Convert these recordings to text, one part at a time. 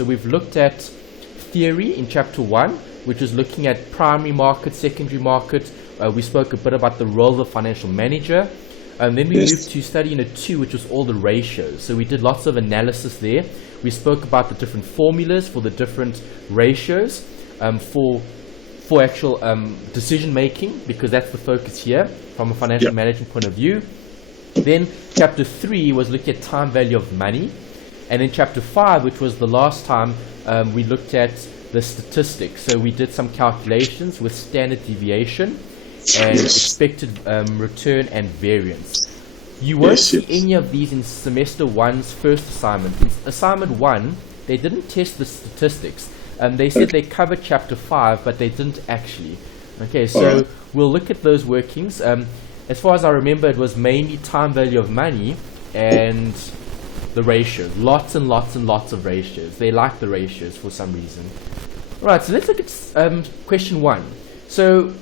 So we've looked at theory in chapter 1, which is looking at primary market, secondary market. We spoke a bit about the role of the financial manager. And then we moved to study unit 2, which was all the ratios. So we did lots of analysis there. We spoke about the different formulas for the different ratios for actual decision making, because that's the focus here from a financial management point of view. Then chapter 3 was looking at time value of money. And then chapter 5, which was the last time, we looked at the statistics. So we did some calculations with standard deviation and expected return and variance. You won't see any of these in semester 1's first assignment. In assignment 1, they didn't test the statistics. They said they covered chapter 5, but they didn't actually. Okay, so we'll look at those workings. As far as I remember, it was mainly time value of money and the ratios. Lots and lots and lots of ratios. They like the ratios for some reason. Right, so let's look at question 1. So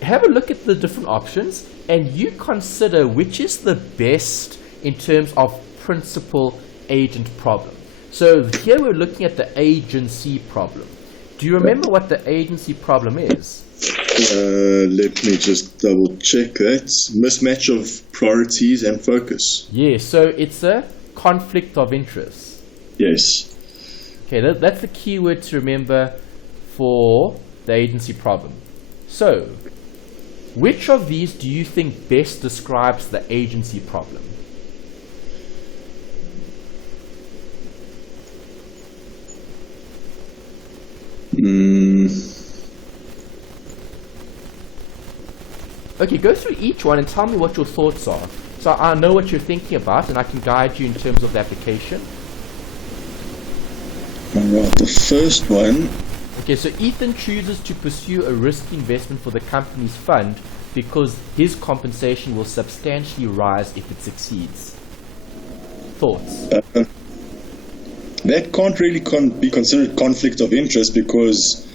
have a look at the different options and you consider which is the best in terms of principal agent problem. So here we're looking at the agency problem. Do you remember what the agency problem is? Let me just double check that. Mismatch of priorities and focus. Yeah, so it's a conflict of interest. Yes. Okay, that's the key word to remember for the agency problem. So, which of these do you think best describes the agency problem? Okay, go through each one and tell me what your thoughts are. So I know what you're thinking about and I can guide you in terms of the application. Alright, the first one. Okay, so Ethan chooses to pursue a risky investment for the company's fund because his compensation will substantially rise if it succeeds. Thoughts? That can't really be considered conflict of interest, because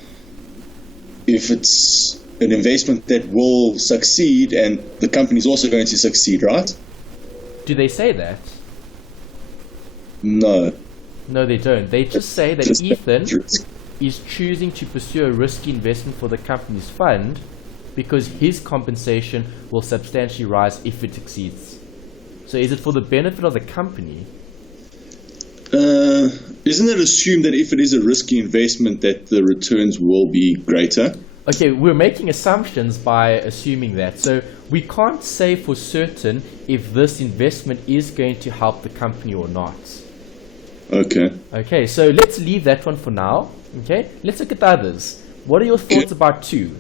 if it's an investment that will succeed and the company's also going to succeed, right? Do they say that? No. No, they don't. They just say that Ethan is choosing to pursue a risky investment for the company's fund because his compensation will substantially rise if it succeeds. So is it for the benefit of the company? Isn't it assumed that if it is a risky investment that the returns will be greater? Okay, we're making assumptions by assuming that. So we can't say for certain if this investment is going to help the company or not. Okay. Okay, so let's leave that one for now. Okay, let's look at the others. What are your thoughts about 2?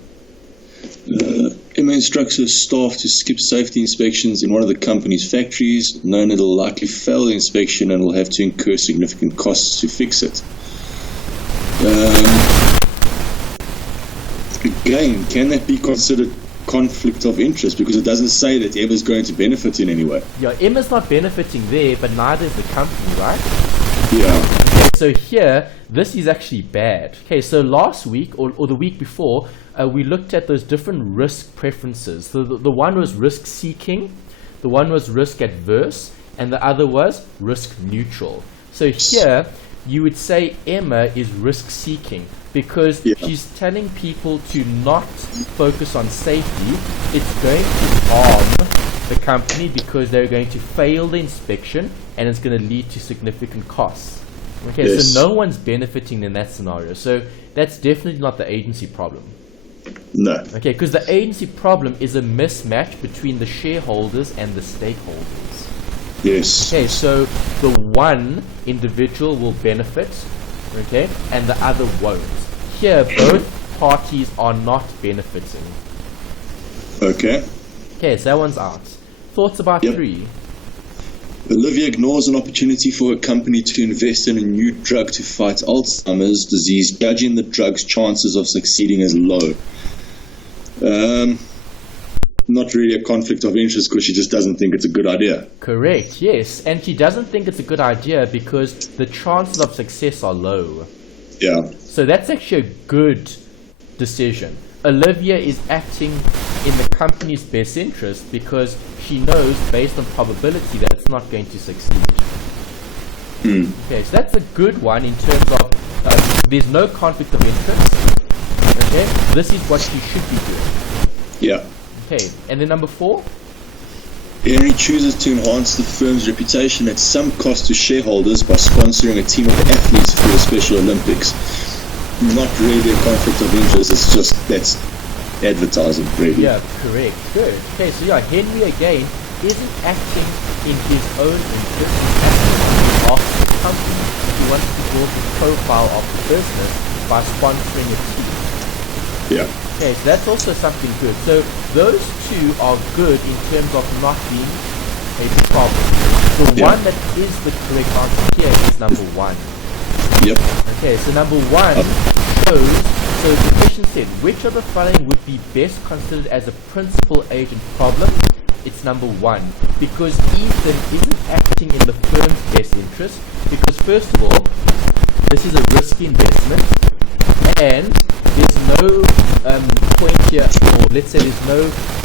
Emma instructs her staff to skip safety inspections in one of the company's factories, knowing it'll likely fail the inspection and will have to incur significant costs to fix it. Again, can that be considered conflict of interest? Because it doesn't say that Emma's going to benefit in any way. Yeah, Emma's not benefiting there, but neither is the company, right? Yeah. Okay, so here, this is actually bad. Okay, so last week or the week before, we looked at those different risk preferences. So the one was risk seeking, the one was risk adverse, and the other was risk neutral. So here, you would say Emma is risk seeking because she's telling people to not focus on safety. It's going to harm the company because they're going to fail the inspection and it's going to lead to significant costs. Okay, so no one's benefiting in that scenario. So that's definitely not the agency problem. No. Okay, because the agency problem is a mismatch between the shareholders and the stakeholders. Yes. Okay, so the one individual will benefit, okay, and the other won't. Here, both parties are not benefiting. Okay. Okay, so that one's out. Thoughts about 3? Olivia ignores an opportunity for her company to invest in a new drug to fight Alzheimer's disease, judging the drug's chances of succeeding as low. Not really a conflict of interest because she just doesn't think it's a good idea. Correct, yes. And she doesn't think it's a good idea because the chances of success are low. Yeah. So that's actually a good decision. Olivia is acting in the company's best interest because she knows based on probability that it's not going to succeed. Okay, so that's a good one in terms of there's no conflict of interest. Okay, this is what you should be doing. Yeah. Okay, and then number 4. Henry chooses to enhance the firm's reputation at some cost to shareholders by sponsoring a team of athletes for the Special Olympics. Not really a conflict of interest, it's just, that's advertising, really. Yeah, correct. Good. Okay, so yeah, Henry again isn't acting in his own interest, he's acting on behalf of the company. He wants to build the profile of the business by sponsoring a team. Yeah. Okay, so that's also something good. So those two are good in terms of not being a problem. The one that is the correct answer here is number 1. Yep. Okay, so number 1 shows, so the question said, which of the following would be best considered as a principal agent problem? It's number 1, because Ethan isn't acting in the firm's best interest, because first of all, this is a risky investment, and there's no point here, or let's say there's no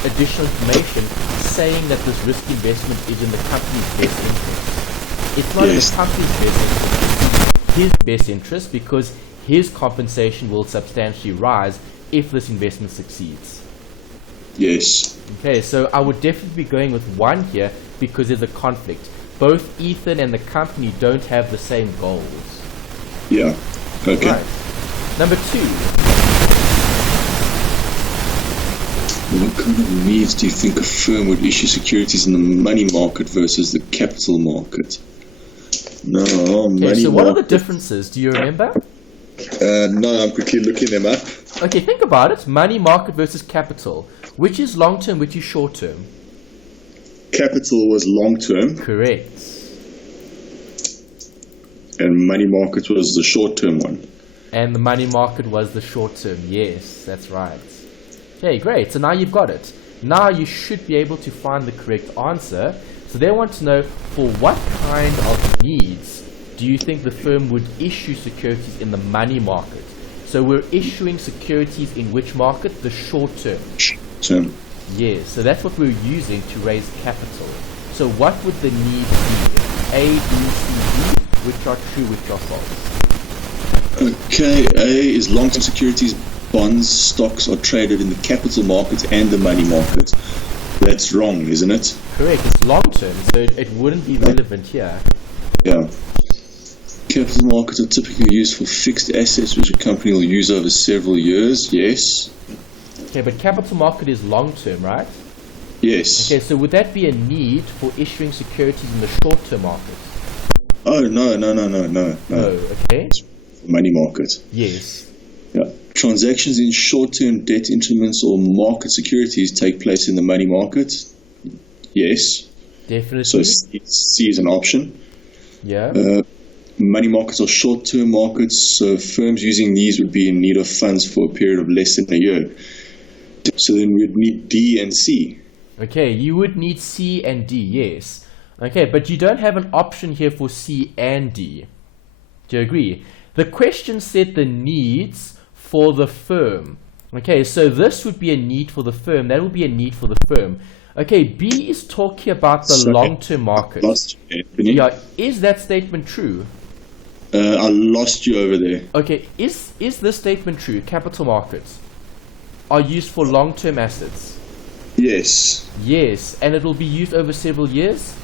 additional information saying that this risky investment is in the company's best interest. It's not in the company's best interest, it's his best interest, because his compensation will substantially rise if this investment succeeds. Yes. Okay, so I would definitely be going with 1 here because there's a conflict. Both Ethan and the company don't have the same goals. Yeah. Okay. Right. Number 2. What kind of needs do you think a firm would issue securities in the money market versus the capital market? No, Okay, money so what are the market. differences? Do you remember? No, I'm quickly looking them up. Okay, think about it. Money market versus capital. Which is long term, which is short term? Capital was long term, Correct. and money market was the short term one. And the money market was the short term. Yes, that's right. Okay, great. So now you've got it. Now you should be able to find the correct answer. So they want to know, for what kind of needs do you think the firm would issue securities in the money market? So we're issuing securities in which market? The short term. Term. Yes, so that's what we're using to raise capital. So what would the need be? A, B, C, D, which are true, which are false? Okay, A is long-term securities, bonds, stocks are traded in the capital market and the money market. That's wrong, isn't it? Correct, it's long term, so it wouldn't be relevant here. Yeah. Capital markets are typically used for fixed assets which a company will use over several years. Yes. Okay, but capital market is long term, right? Yes. Okay, so would that be a need for issuing securities in the short term market? Oh, no. No, okay. Money market. Yes. Yeah. Transactions in short-term debt instruments or market securities take place in the money market. Yes. Definitely. So C is an option. Yeah. Money markets are short-term markets, so firms using these would be in need of funds for a period of less than a year. So then we'd need D and C. Okay, you would need C and D, yes. Okay, but you don't have an option here for C and D. Do you agree? The question said the needs for the firm. Okay, so this would be a need for the firm. That would be a need for the firm. Okay, B is talking about the long-term market. Lost you, Anthony. Yeah, is that statement true? I lost you over there. Okay, is this statement true? Capital markets are used for long-term assets. Yes. Yes, and it will be used over several years?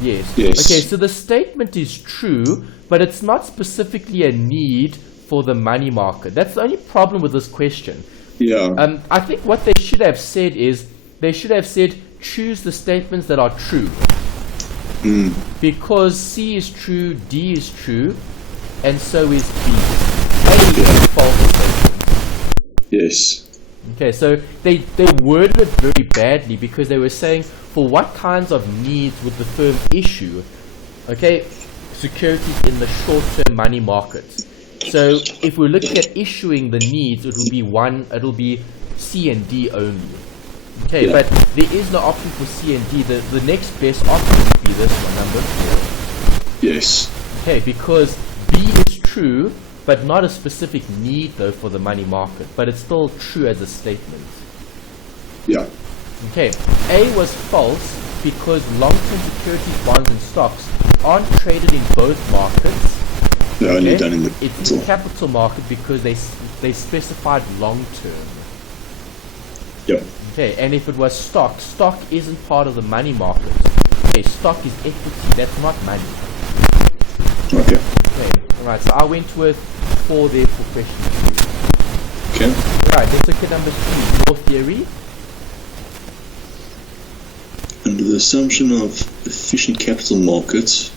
Yes. Yes. Okay, so the statement is true, but it's not specifically a need for the money market. That's the only problem with this question. Yeah. I think what they should have said is, they should have said, choose the statements that are true. Because C is true, D is true, and so is B. A is false statement. Yes. Okay, so they worded it very badly because they were saying, for what kinds of needs would the firm issue, okay, securities in the short-term money market? So if we're looking at issuing the needs, it'll be C and D only. Okay, Yeah. but there is no option for C and D. The next best option would be this one, number 4. Yes. Okay, because B is true, but not a specific need though for the money market, but it's still true as a statement. Yeah. Okay, A was false because long-term securities, bonds and stocks aren't traded in both markets They're only done in the It's in capital market because they specified long term. Yep. Okay, and if it was stock isn't part of the money market. Okay, stock is equity, that's not money. Okay. Okay, alright, so I went with 4 there for question 2. Okay. Right, let's look at number 3, your theory. Under the assumption of efficient capital markets,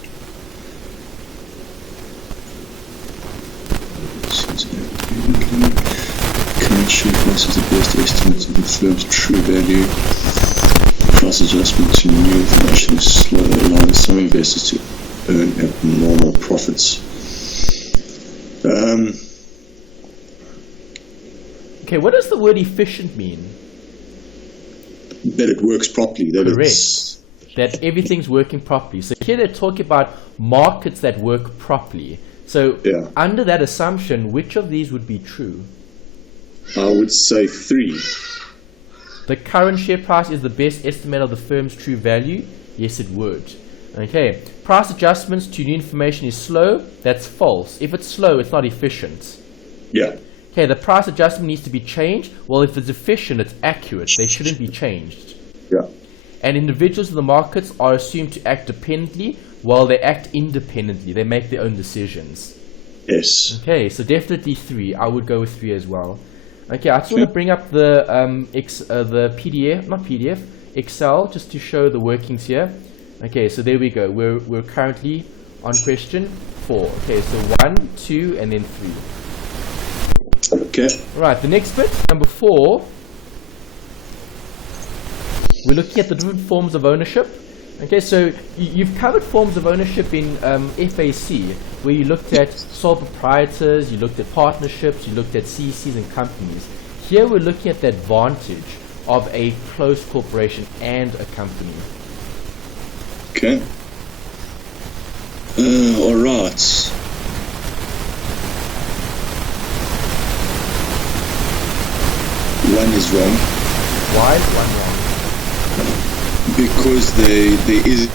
current share price is the best estimate of the firm's true value. Price adjustment to new information is slow, allowing some investors to earn abnormal profits. Okay, what does the word efficient mean? That it works properly. That Correct. That everything's working properly. So here they're talking about markets that work properly. So under that assumption, which of these would be true? I would say 3. The current share price is the best estimate of the firm's true value? Yes, it would. Okay. Price adjustments to new information is slow? That's false. If it's slow, it's not efficient. Yeah. Okay, the price adjustment needs to be changed. Well, if it's efficient, it's accurate. They shouldn't be changed. Yeah. And individuals in the markets are assumed to act dependently while they act independently. They make their own decisions. Yes. Okay, so definitely 3. I would go with 3 as well. Okay, I just want to bring up the Excel, just to show the workings here. Okay, so there we go. We're currently on question 4. Okay, so 1, 2, and then 3. Okay. Right, the next bit, number 4. We're looking at the different forms of ownership. Okay, so you've covered forms of ownership in FAC, where you looked at sole proprietors, you looked at partnerships, you looked at CCs and companies. Here we're looking at the advantage of a closed corporation and a company. Okay. Alright. One is wrong. Why is 1 wrong? Because there is...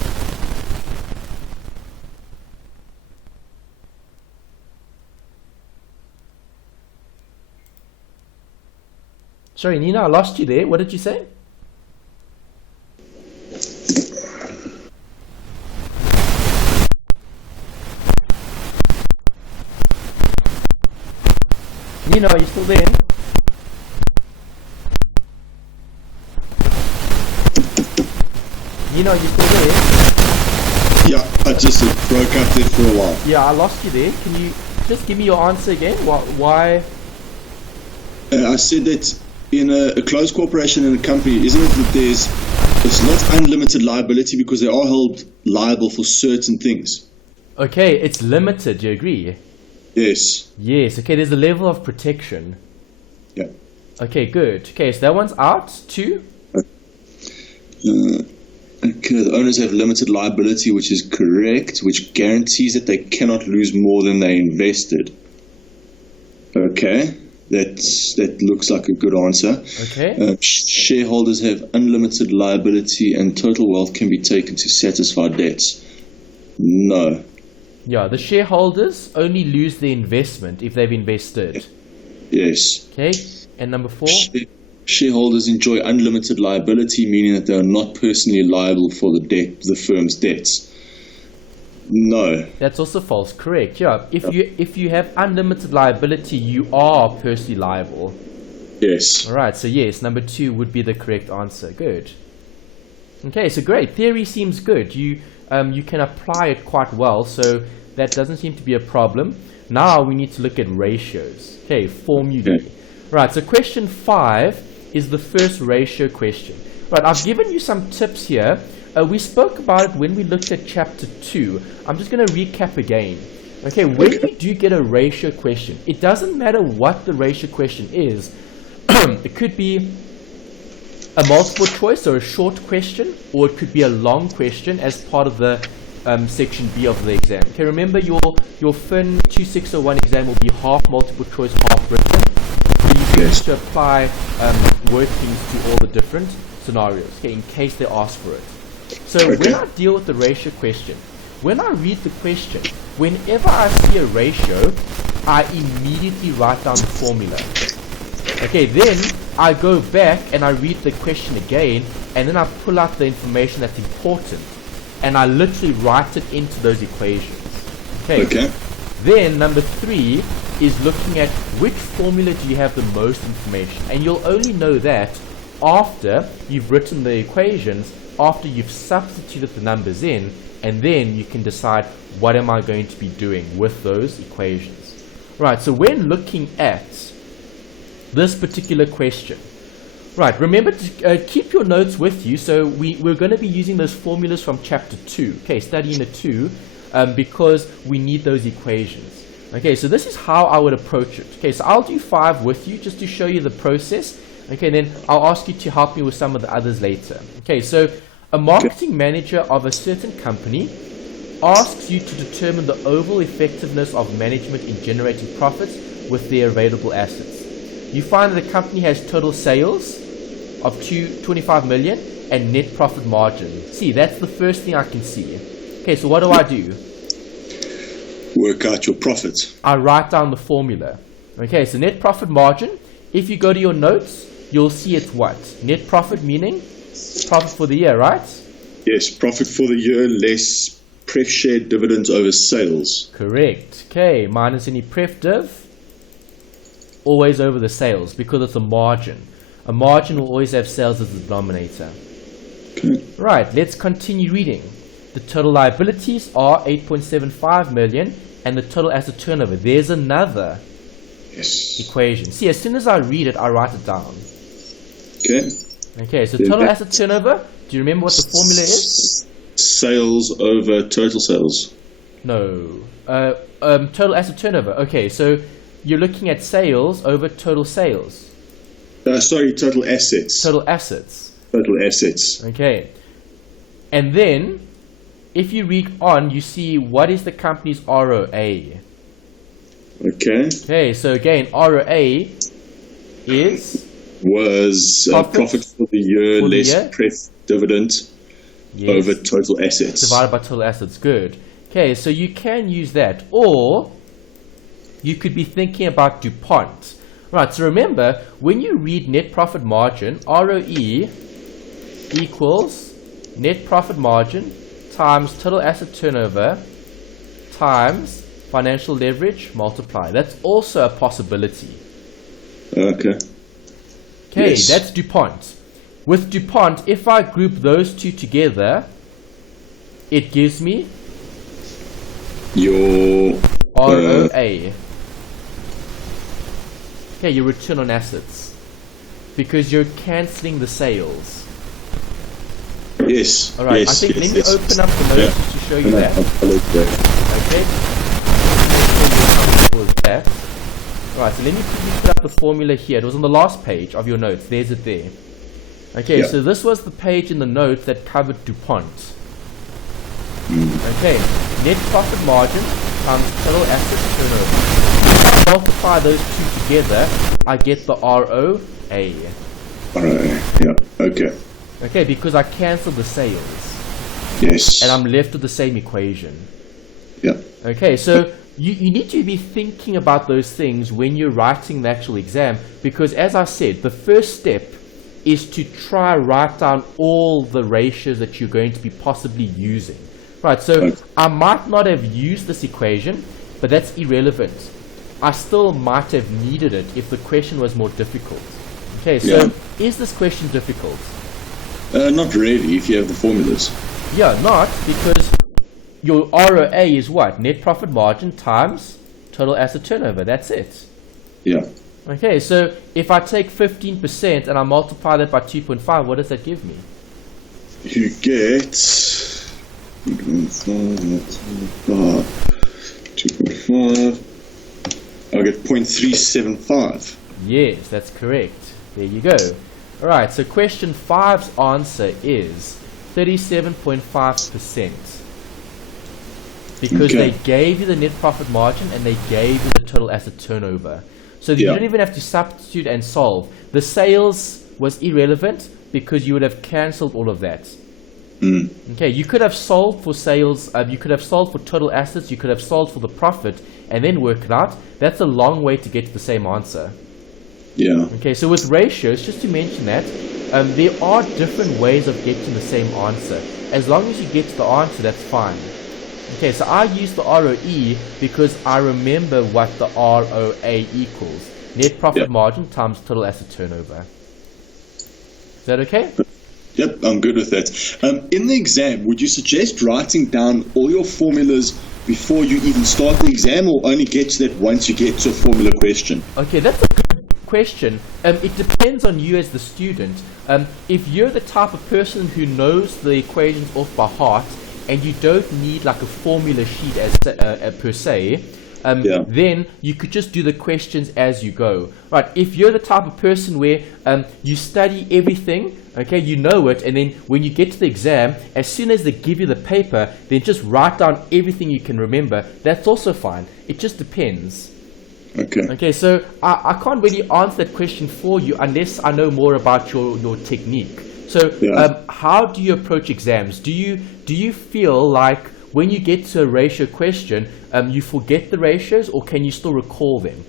Sorry, Nina, I lost you there. What did you say? Nina, are you still there? Nina, are you still there? Yeah, I just broke up there for a while. Yeah, I lost you there. Can you just give me your answer again? Why? I said that in a closed corporation and a company, isn't it that it's not unlimited liability because they are held liable for certain things? Okay, it's limited. Do you agree? Yes. Yes. Okay, there's a level of protection. Yeah. Okay, good. Okay, so that one's out. 2. Okay, the owners have limited liability, which is correct, which guarantees that they cannot lose more than they invested. Okay, that looks like a good answer. Okay. Shareholders have unlimited liability and total wealth can be taken to satisfy debts. No. Yeah, the shareholders only lose their investment if they've invested. Yes. Okay, and number 4? Shareholders enjoy unlimited liability, meaning that they are not personally liable for the firm's debts. No. That's also false. Correct. Yeah. If you have unlimited liability, you are personally liable. Yes. All right. So yes, number 2 would be the correct answer. Good. Okay. So great. Theory seems good. You can apply it quite well. So that doesn't seem to be a problem. Now we need to look at ratios. Okay. Formulae. Okay. Right. So question 5 is the first ratio question. Right. I've given you some tips here. We spoke about it when we looked at chapter 2. I'm just going to recap again. Okay, when you do get a ratio question, it doesn't matter what the ratio question is. It could be a multiple choice or a short question, or it could be a long question as part of the section B of the exam. Okay, remember your FIN2601 exam will be half multiple choice, half written. So you need to apply workings to all the different scenarios, okay, in case they ask for it. So when I deal with the ratio question, when I read the question, whenever I see a ratio, I immediately write down the formula. Okay, then I go back and I read the question again, and then I pull out the information that's important, and I literally write it into those equations. Okay. Then number 3 is looking at which formula do you have the most information, and you'll only know that after you've written the equations, after you've substituted the numbers in, and then you can decide what am I going to be doing with those equations. Right, so when looking at this particular question, right, remember to keep your notes with you. So we're going to be using those formulas from chapter 2, okay, study unit 2, because we need those equations. Okay, so this is how I would approach it. Okay, so I'll do 5 with you just to show you the process. Okay, then I'll ask you to help me with some of the others later. Okay, so a marketing manager of a certain company asks you to determine the overall effectiveness of management in generating profits with their available assets. You find that the company has total sales of 25 million and net profit margin. See, that's the first thing I can see. Okay, so what do? Work out your profits. I write down the formula. Okay, so net profit margin, if you go to your notes, you'll see it's what? Net profit meaning profit for the year, right? Yes, profit for the year less pref share dividends over sales. Correct. Okay, minus any pref div, always over the sales, because it's a margin. A margin will always have sales as the denominator. Okay. Right, let's continue reading. The total liabilities are 8.75 million and the total asset turnover. There's another equation. See, as soon as I read it, I write it down. Okay. Okay, so total asset turnover, do you remember what the formula is? Sales over total sales. No. Total asset turnover. Okay, so you're looking at sales over total sales. Sorry, total assets. Total assets. Total assets. Okay. And then, if you read on, you see what is the company's ROA. Okay. Okay, so again, ROA was profit for the year less pref dividend over total assets. Divided by total assets. Good. Okay, so you can use that. Or you could be thinking about DuPont. Right, so remember, when you read net profit margin, ROE equals net profit margin times total asset turnover times financial leverage multiply. That's also a possibility. Okay. Okay, that's DuPont. With DuPont, if I group those two together, it gives me your ROA. Okay, your return on assets. Because you're cancelling the sales. Yes. Alright, I think let me open up the notes to show you that. Okay. That. Alright, so let me quickly put up the formula here. It was on the last page of your notes. There's it there. Okay, so this was the page in the notes that covered DuPont. Okay, net profit margin times total assets turnover. If I multiply those two together, I get the ROA. Okay. Okay, because I cancelled the sales. Yes. And I'm left with the same equation. Yeah. Okay, so you need to be thinking about those things when you're writing the actual exam, because as I said, the first step is to try write down all the ratios that you're going to be possibly using. Right, so I might not have used this equation, but that's irrelevant. I still might have needed it if the question was more difficult. Okay, so is this question difficult? Not really, if you have the formulas. Yeah, not, because your ROA is what? Net profit margin times total asset turnover. That's it. Yeah. Okay, so if I take 15% and I multiply that by 2.5, what does that give me? You get 2.5. I'll get 0.375. Yes, that's correct. There you go. Alright, so question 5's answer is 37.5%. Because they gave you the net profit margin and they gave you the total asset turnover. So you don't even have to substitute and solve. The sales was irrelevant because you would have cancelled all of that. Okay, you could have sold for sales, you could have sold for total assets, you could have sold for the profit, and then work it out. That's a long way to get to the same answer. Yeah. Okay, so with ratios, just to mention that, there are different ways of getting the same answer. As long as you get to the answer, that's fine. Okay, so I use the ROE because I remember what the ROA equals. Net profit margin times total asset turnover. Is that okay? Yep, I'm good with that. In the exam, would you suggest writing down all your formulas before you even start the exam, or only get to that once you get to a formula question? Okay, that's a good question. It depends on you as the student. If you're the type of person who knows the equations off by heart, and you don't need like a formula sheet as per se, then you could just do the questions as you go. Right? If you're the type of person where you study everything, okay, you know it, and then when you get to the exam, as soon as they give you the paper, then just write down everything you can remember. That's also fine. It just depends. Okay, so I can't really answer that question for you unless I know more about your technique. So how do you approach exams? Do you feel like when you get to a ratio question, you forget the ratios, or can you still recall them?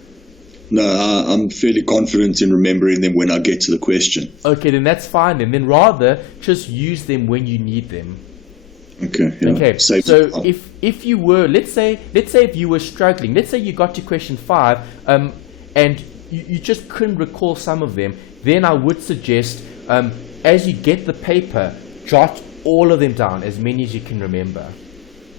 No, I'm fairly confident in remembering them when I get to the question. Okay, then that's fine. Then rather just use them when you need them. Okay. Yeah. Okay. So if you were, let's say if you were struggling, let's say you got to question 5, and you just couldn't recall some of them, then I would suggest, as you get the paper, jot all of them down, as many as you can remember.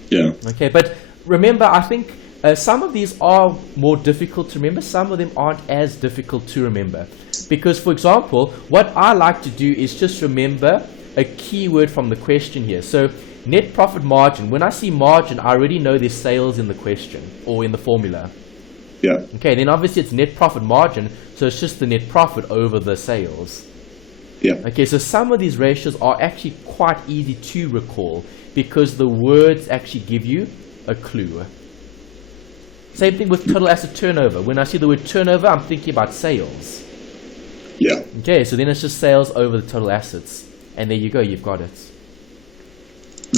Yeah. Okay, but remember, I think some of these are more difficult to remember. Some of them aren't as difficult to remember. Because, for example, what I like to do is just remember a keyword from the question here. So, net profit margin. When I see margin, I already know there's sales in the question or in the formula. Yeah. Okay, then obviously it's net profit margin, so it's just the net profit over the sales. Yeah. Okay, so some of these ratios are actually quite easy to recall because the words actually give you a clue. Same thing with total asset turnover. When I see the word turnover, I'm thinking about sales. Yeah. Okay, so then it's just sales over the total assets. And there you go, you've got it.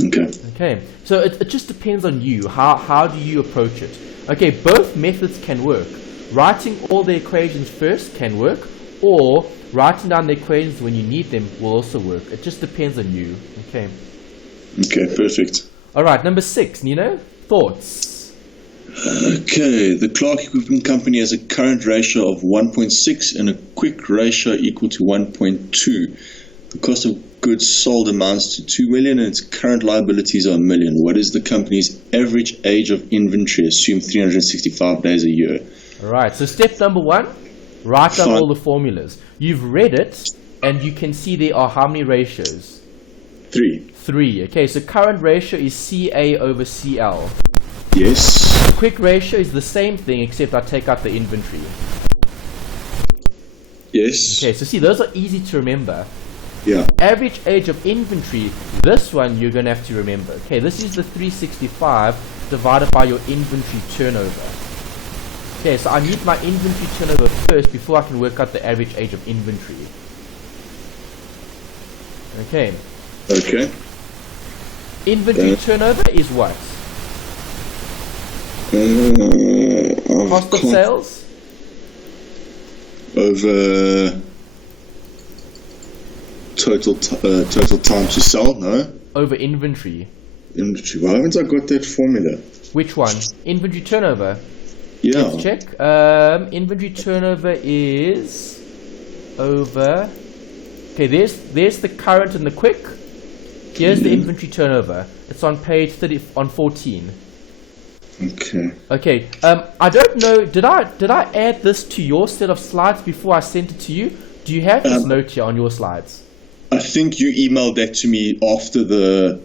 Okay. Okay, so it just depends on you. How do you approach it? Okay, both methods can work. Writing all the equations first can work, or writing down the equations when you need them will also work. It just depends on you. Okay. Okay, perfect. All right, number 6, Nino, thoughts? Okay, the Clark Equipment Company has a current ratio of 1.6 and a quick ratio equal to 1.2. The cost of goods sold amounts to 2 million and its current liabilities are 1 million. What is the company's average age of inventory? Assume 365 days a year. All right, so step number 1, write down all the formulas. You've read it, and you can see there are how many ratios? 3. Okay, so current ratio is CA over CL. Yes. Quick ratio is the same thing, except I take out the inventory. Yes. Okay, so see, those are easy to remember. Yeah. Average age of inventory, this one you're going to have to remember. Okay, this is the 365 divided by your inventory turnover. Okay, so I need my inventory turnover first before I can work out the average age of inventory. Okay. Okay. Inventory turnover is what? Cost of sales? Over total time to sell, no? Over inventory. Inventory. Why haven't I got that formula? Which one? Inventory turnover. Yeah. Let's check. Inventory turnover is over. Okay, there's the current and the quick. Here's the inventory turnover. It's on page 14. Okay. Okay. I don't know. Did I add this to your set of slides before I sent it to you? Do you have this note here on your slides? I think you emailed that to me after the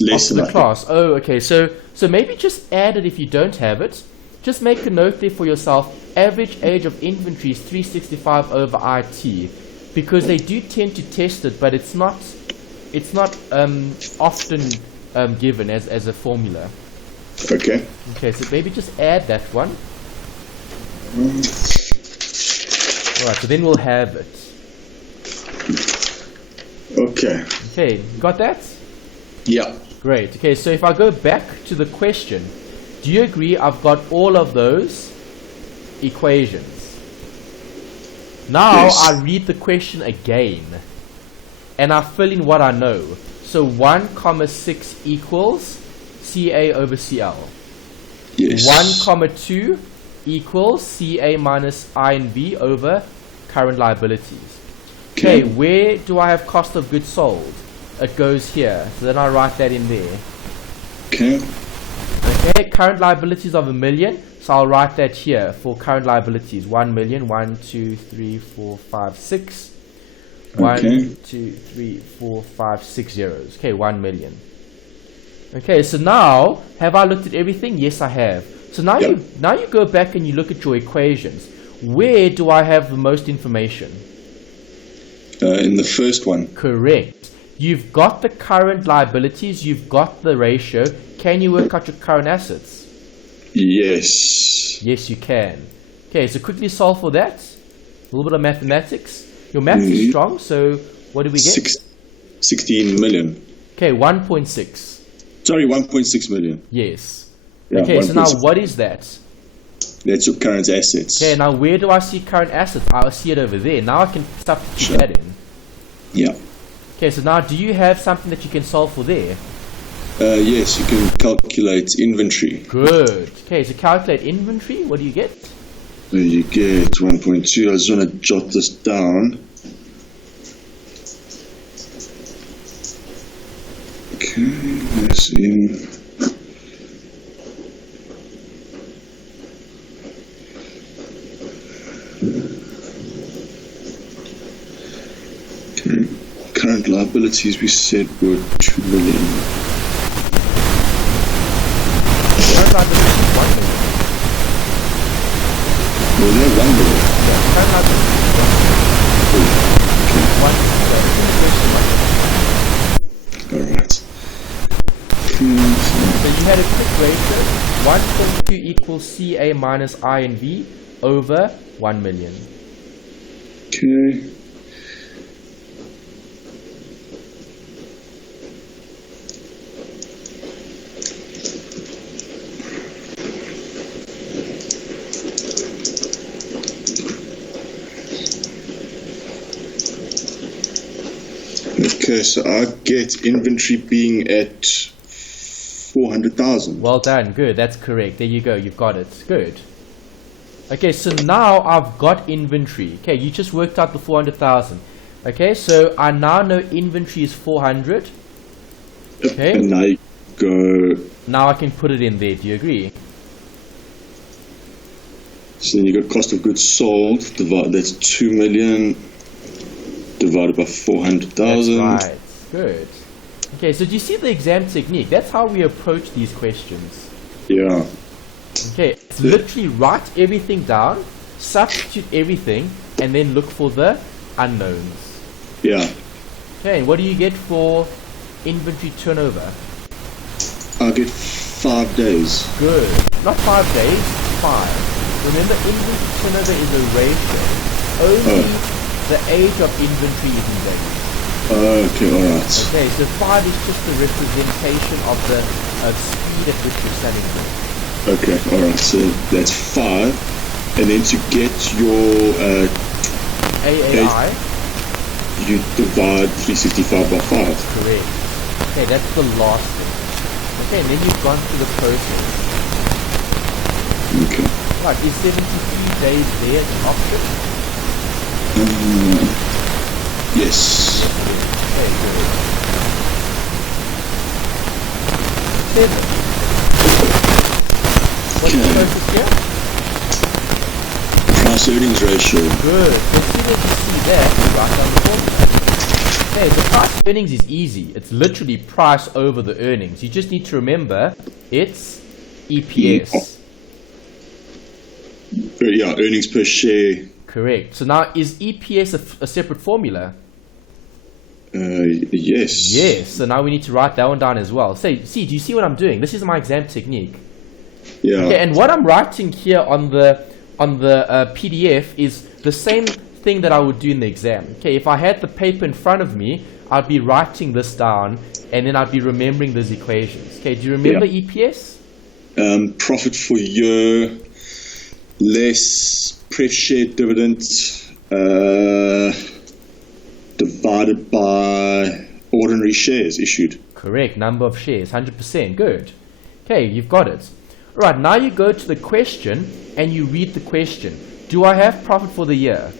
lesson. After the class. Oh, okay. So maybe just add it if you don't have it. Just make a note there for yourself. Average age of inventory is 365 over IT, because they do tend to test it, but it's not often given as a formula. Okay. Okay, so maybe just add that one. Alright, so then we'll have it. Okay. Okay, got that? Yeah. Great. Okay, so if I go back to the question, do you agree I've got all of those equations? Now Yes. I read the question again and I fill in what I know. So 1 comma 6 equals CA over CL. Yes. 1 comma 2 equals CA minus I and B over current liabilities. Okay, where do I have cost of goods sold? It goes here. So then I write that in there. Okay. Okay, current liabilities of $1 million. So I'll write that here for current liabilities. 1 million, 1, 2, 3, 4, 5, 6. 1, Okay. 2, 3, 4, 5, 6 zeros. Okay, 1 million. Okay, so now, have I looked at everything? Yes, I have. So now, Yep. you go back and you look at your equations. Where do I have the most information? In the first one. Correct. You've got the current liabilities, you've got the ratio. Can you work out your current assets? Yes. Yes, you can. Okay, so quickly solve for that. A little bit of mathematics. Your maths is strong, so what do we get? 16 million. Okay, 1.6. Sorry, 1.6 million. Yes. Yeah, Okay, so now 1.6. what is that? That's your current assets. Okay, now where do I see current assets? I see it over there. Now I can substitute Sure. that in. Yeah. Okay, so now do you have something that you can solve for there? Yes, you can calculate inventory. Good. Okay, so calculate inventory. What do you get? So you get 1.2. I just want to jot this down. Okay, that's in. Okay. Current liabilities we said were 2 million. Current liabilities is 1 million. Well, they're 1 million. Yeah, current liabilities is 1 million. Okay. One, so it's in the question, 1 million. Alright. Okay, So you had a quick ratio. 1.2 equals CA minus I and B over 1 million. okay. Okay, so I get inventory being at 400,000. Well done. Good. That's correct. There you go. You've got it. Good. Okay, so now I've got inventory. Okay, you just worked out the 400,000. Okay, so I now know inventory is 400. Okay. And now you go, Now I can put it in there. Do you agree? so then you got cost of goods sold, that's 2 million divided by 400,000. That's right. Good. Okay, so do you see the exam technique? That's how we approach these questions. Yeah. Okay, it's literally write everything down, substitute everything, and then look for the unknowns. Yeah. Okay, what do you get for inventory turnover? I get 5 days. Good. Not 5 days, 5. Remember, inventory turnover is a ratio. Only the age of inventory is in days. Okay, alright. Okay, so 5 is just a representation of the speed at which you're selling them. Okay, alright, so that's 5. And then to get your AAI, you divide 365 by 5. correct. Okay, that's the last thing. Okay, and then you've gone through the process. Okay. Right, is 73 days there as an option? Yes. Okay, good. 7. What's the Okay. process here? Price earnings ratio. Good. So as soon as you see that, you write down the formula. Okay, the price earnings is easy. It's literally price over the earnings. You just need to remember it's EPS. Yeah, earnings per share. Correct. So now, is EPS a separate formula? Yes. Yes. So now we need to write that one down as well. See, do you see what I'm doing? This is my exam technique. Yeah. Okay, and what I'm writing here on the PDF is the same thing that I would do in the exam. Okay, if I had the paper in front of me, I'd be writing this down, and then I'd be remembering those equations. Okay, do you remember EPS? Profit for year less pref share dividend divided by ordinary shares issued. Correct, number of shares, 100%. Good. Okay, you've got it. All right, now you go to the question and you read the question. Do I have profit for the year?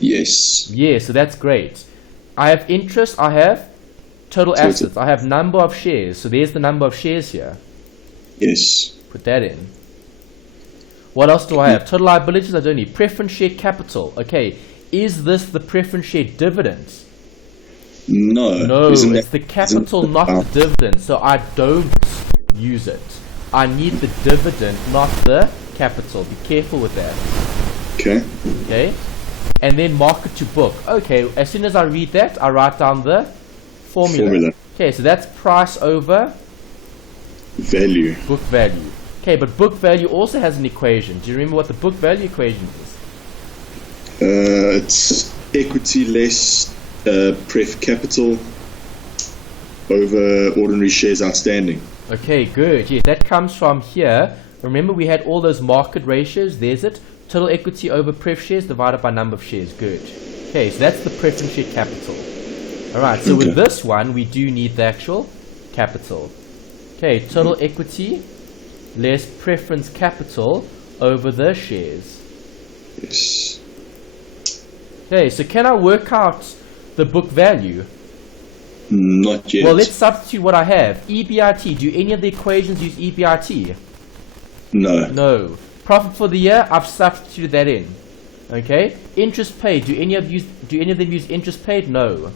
Yes. Yeah, so that's great. I have interest, I have total assets, I have number of shares. So there's the number of shares here. Yes. Put that in. What else do I have? Total liabilities, I don't need. Preference share capital. Okay, is this the preference share dividend? No. No, it's the capital, not the dividend. So I don't use it. I need the dividend, not the capital. Be careful with that. Okay. Okay. And then market to book. Okay, as soon as I read that, I write down the formula. Okay, so that's price over value. Book value. Okay, but book value also has an equation. Do you remember what the book value equation is? It's equity less pref capital over ordinary shares outstanding. Okay, good. Yes, that comes from here. Remember we had all those market ratios. There's it. Total equity over pref shares divided by number of shares. Good. Okay, so that's the preference share capital. Alright, so with this one, we do need the actual capital. Okay, total equity less preference capital over the shares. Yes. Okay, so can I work out the book value? Not yet. Well, let's substitute what I have. EBIT, do any of the equations use EBIT? No. No. Profit for the year, I've substituted that in. Okay? Interest paid, do any of them use interest paid? No.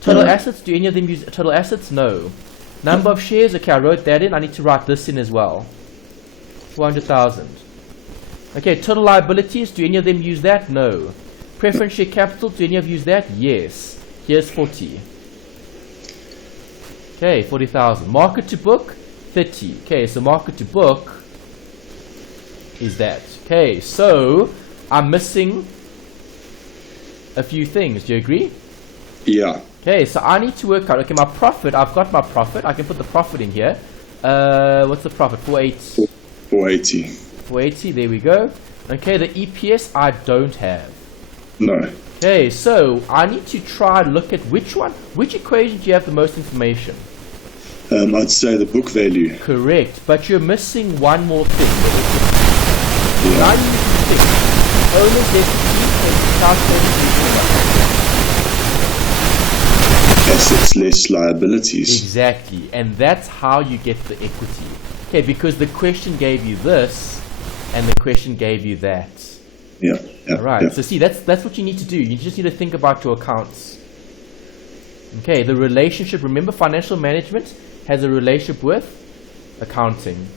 Total assets, do any of them use total assets? No. Number of shares, okay, I wrote that in. I need to write this in as well. 400,000. Okay, total liabilities, do any of them use that? No. Preference share capital, do any of you use that? Yes. Here's 40. Okay, 40,000. Market to book, 30. Okay, so market to book is that. Okay, so I'm missing a few things. Do you agree? Yeah. Okay, so I need to work out. Okay, my profit. I've got my profit. I can put the profit in here. What's the profit? 480. 480. 480. There we go. Okay, the EPS I don't have. No. Okay, so I need to try and look at which equation do you have the most information? I'd say the book value. Correct, but you're missing one more thing. Yeah. Now you need to think. Owner's equity is calculated. Assets less liabilities. Exactly, and that's how you get the equity. Okay, because the question gave you this, and the question gave you that. Yeah. Yeah. Right. Yeah. So see, that's what you need to do. You just need to think about your accounts. Okay, the relationship. Remember, financial management has a relationship with accounting.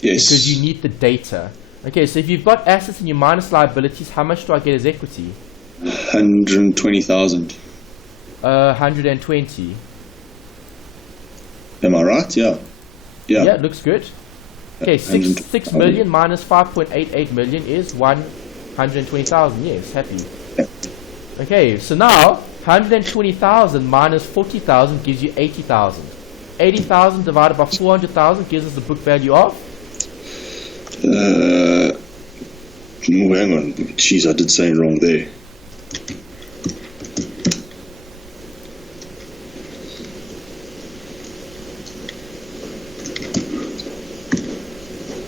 Yes. Because you need the data. Okay, so if you've got assets and you minus liabilities, how much do I get as equity? 120,000. 120. Am I right? Yeah. Yeah. Yeah, it looks good. Okay, 6 million minus 5.88 million is 120,000. Yes, happy. Okay, so now 120,000 minus 40,000 gives you 80,000. 80,000 divided by 400,000 gives us the book value of? Hang on. Jeez, I did say it wrong there.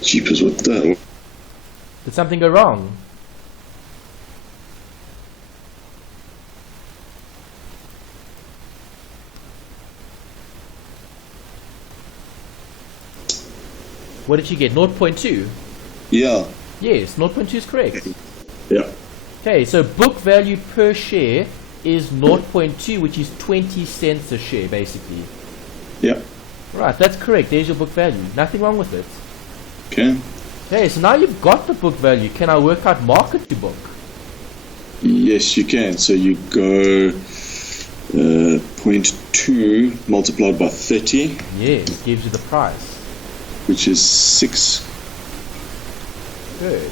Jeepers, what the? Did something go wrong? What did you get? 0.2? Yeah. Yes, 0.2 is correct. Yeah. Okay, so book value per share is 0.2, which is 20 cents a share, basically. Yeah. Right, that's correct. There's your book value. Nothing wrong with it. Okay. Okay, so now you've got the book value. Can I work out market to book? Yes, you can. So you go 0.2 multiplied by 30. Yes, gives you the price. Which is 6. Good.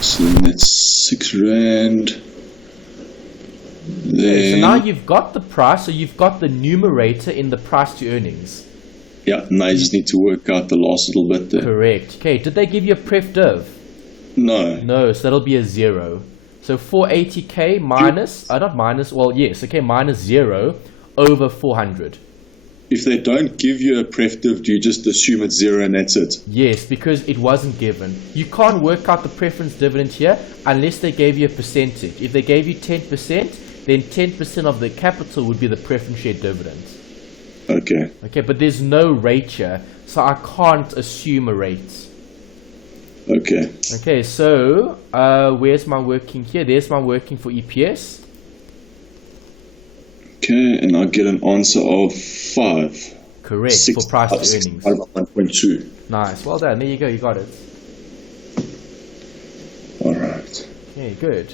So then that's £6. Okay, so Then, now you've got the price, so you've got the numerator in the price to earnings. yeah, now I just need to work out the last little bit there. Correct. Okay, did they give you a pref div? No. No, so that'll be a 0. So 480k minus, not minus, well, yes, okay, minus 0 over 400. If they don't give you a pref div, do you just assume it's 0 and that's it? Yes, because it wasn't given. You can't work out the preference dividend here unless they gave you a percentage. If they gave you 10%, then 10% of the capital would be the preference share dividend. Okay. Okay, but there's no rate here, so I can't assume a rate. Okay. Okay, so where's my working here? There's my working for EPS. Okay, and I get an answer of 5. Correct, for price to earnings. 1.2. Nice, well done. There you go, you got it. Alright. Okay, good.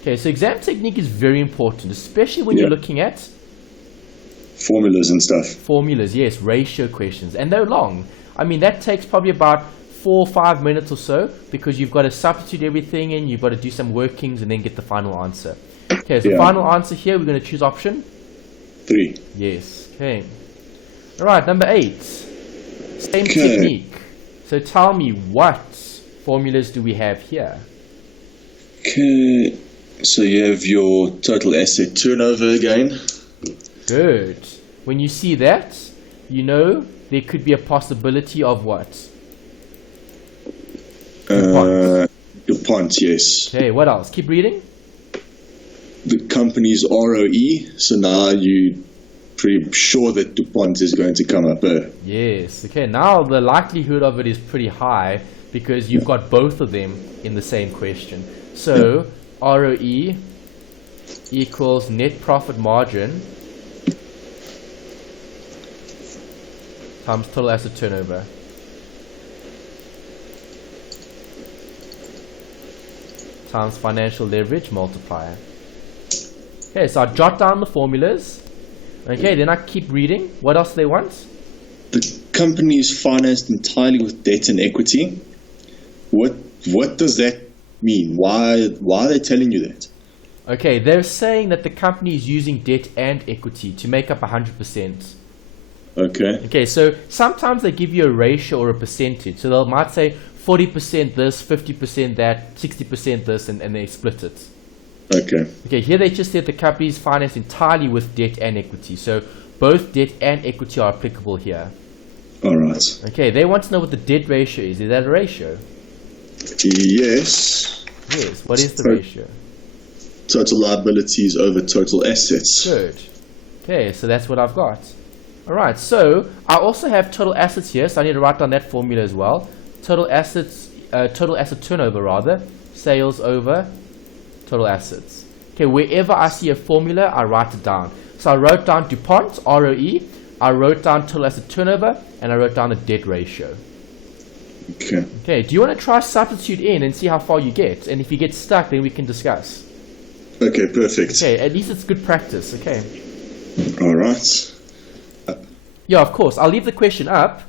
Okay, so exam technique is very important, especially when you're looking at Formulas and stuff. formulas, yes, ratio questions, and they're long. I mean, that takes probably about 4 or 5 minutes or so, because you've got to substitute everything in, you've got to do some workings and then get the final answer. Okay, so final answer here, we're going to choose option 3. yes. Okay, all right, number 8, same technique. So tell me, what formulas do we have here? Okay, so you have your total asset turnover again. Good. When you see that, you know there could be a possibility of what? DuPont, yes. Okay, what else? Keep reading. The company's ROE, so now you're pretty sure that DuPont is going to come up. Yes. Okay, now the likelihood of it is pretty high because you've got both of them in the same question. So, ROE equals net profit margin times total asset turnover. Times financial leverage multiplier. Okay, so I jot down the formulas. Okay, then I keep reading. What else do they want? The company is financed entirely with debt and equity. What does that mean? Why are they telling you that? Okay, they're saying that the company is using debt and equity to make up 100%. Okay. Okay, so sometimes they give you a ratio or a percentage. So they might say 40% this, 50% that, 60% this, and they split it. Okay. Okay, here they just said the company is financed entirely with debt and equity. So both debt and equity are applicable here. All right. Okay, they want to know what the debt ratio is. Is that a ratio? Yes. Yes. What is the ratio? Total liabilities over total assets. Good. Okay, so that's what I've got. All right, so I also have total assets here, so I need to write down that formula as well. Total assets, total asset turnover rather, sales over total assets. Okay, wherever I see a formula, I write it down. So I wrote down DuPont, ROE, I wrote down total asset turnover, and I wrote down the debt ratio. Okay. Okay, do you want to try substitute in and see how far you get? And if you get stuck, then we can discuss. Okay, perfect. Okay, at least it's good practice, okay. All right. Yeah, of course. I'll leave the question up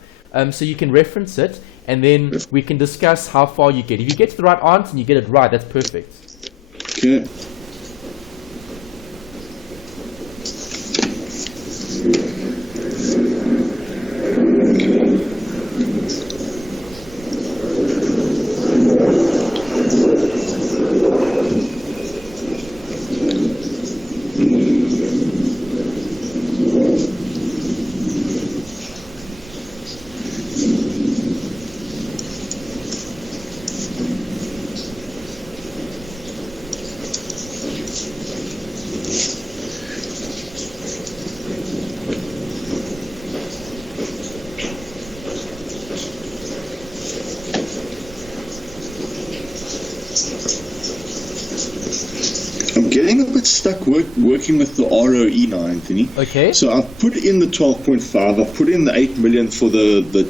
so you can reference it, and then we can discuss how far you get. If you get to the right answer and you get it right, that's perfect. Okay. I'm getting a bit stuck working with the ROE now, Anthony. Okay. So I've put in the 12.5. I've put in the 8 million for the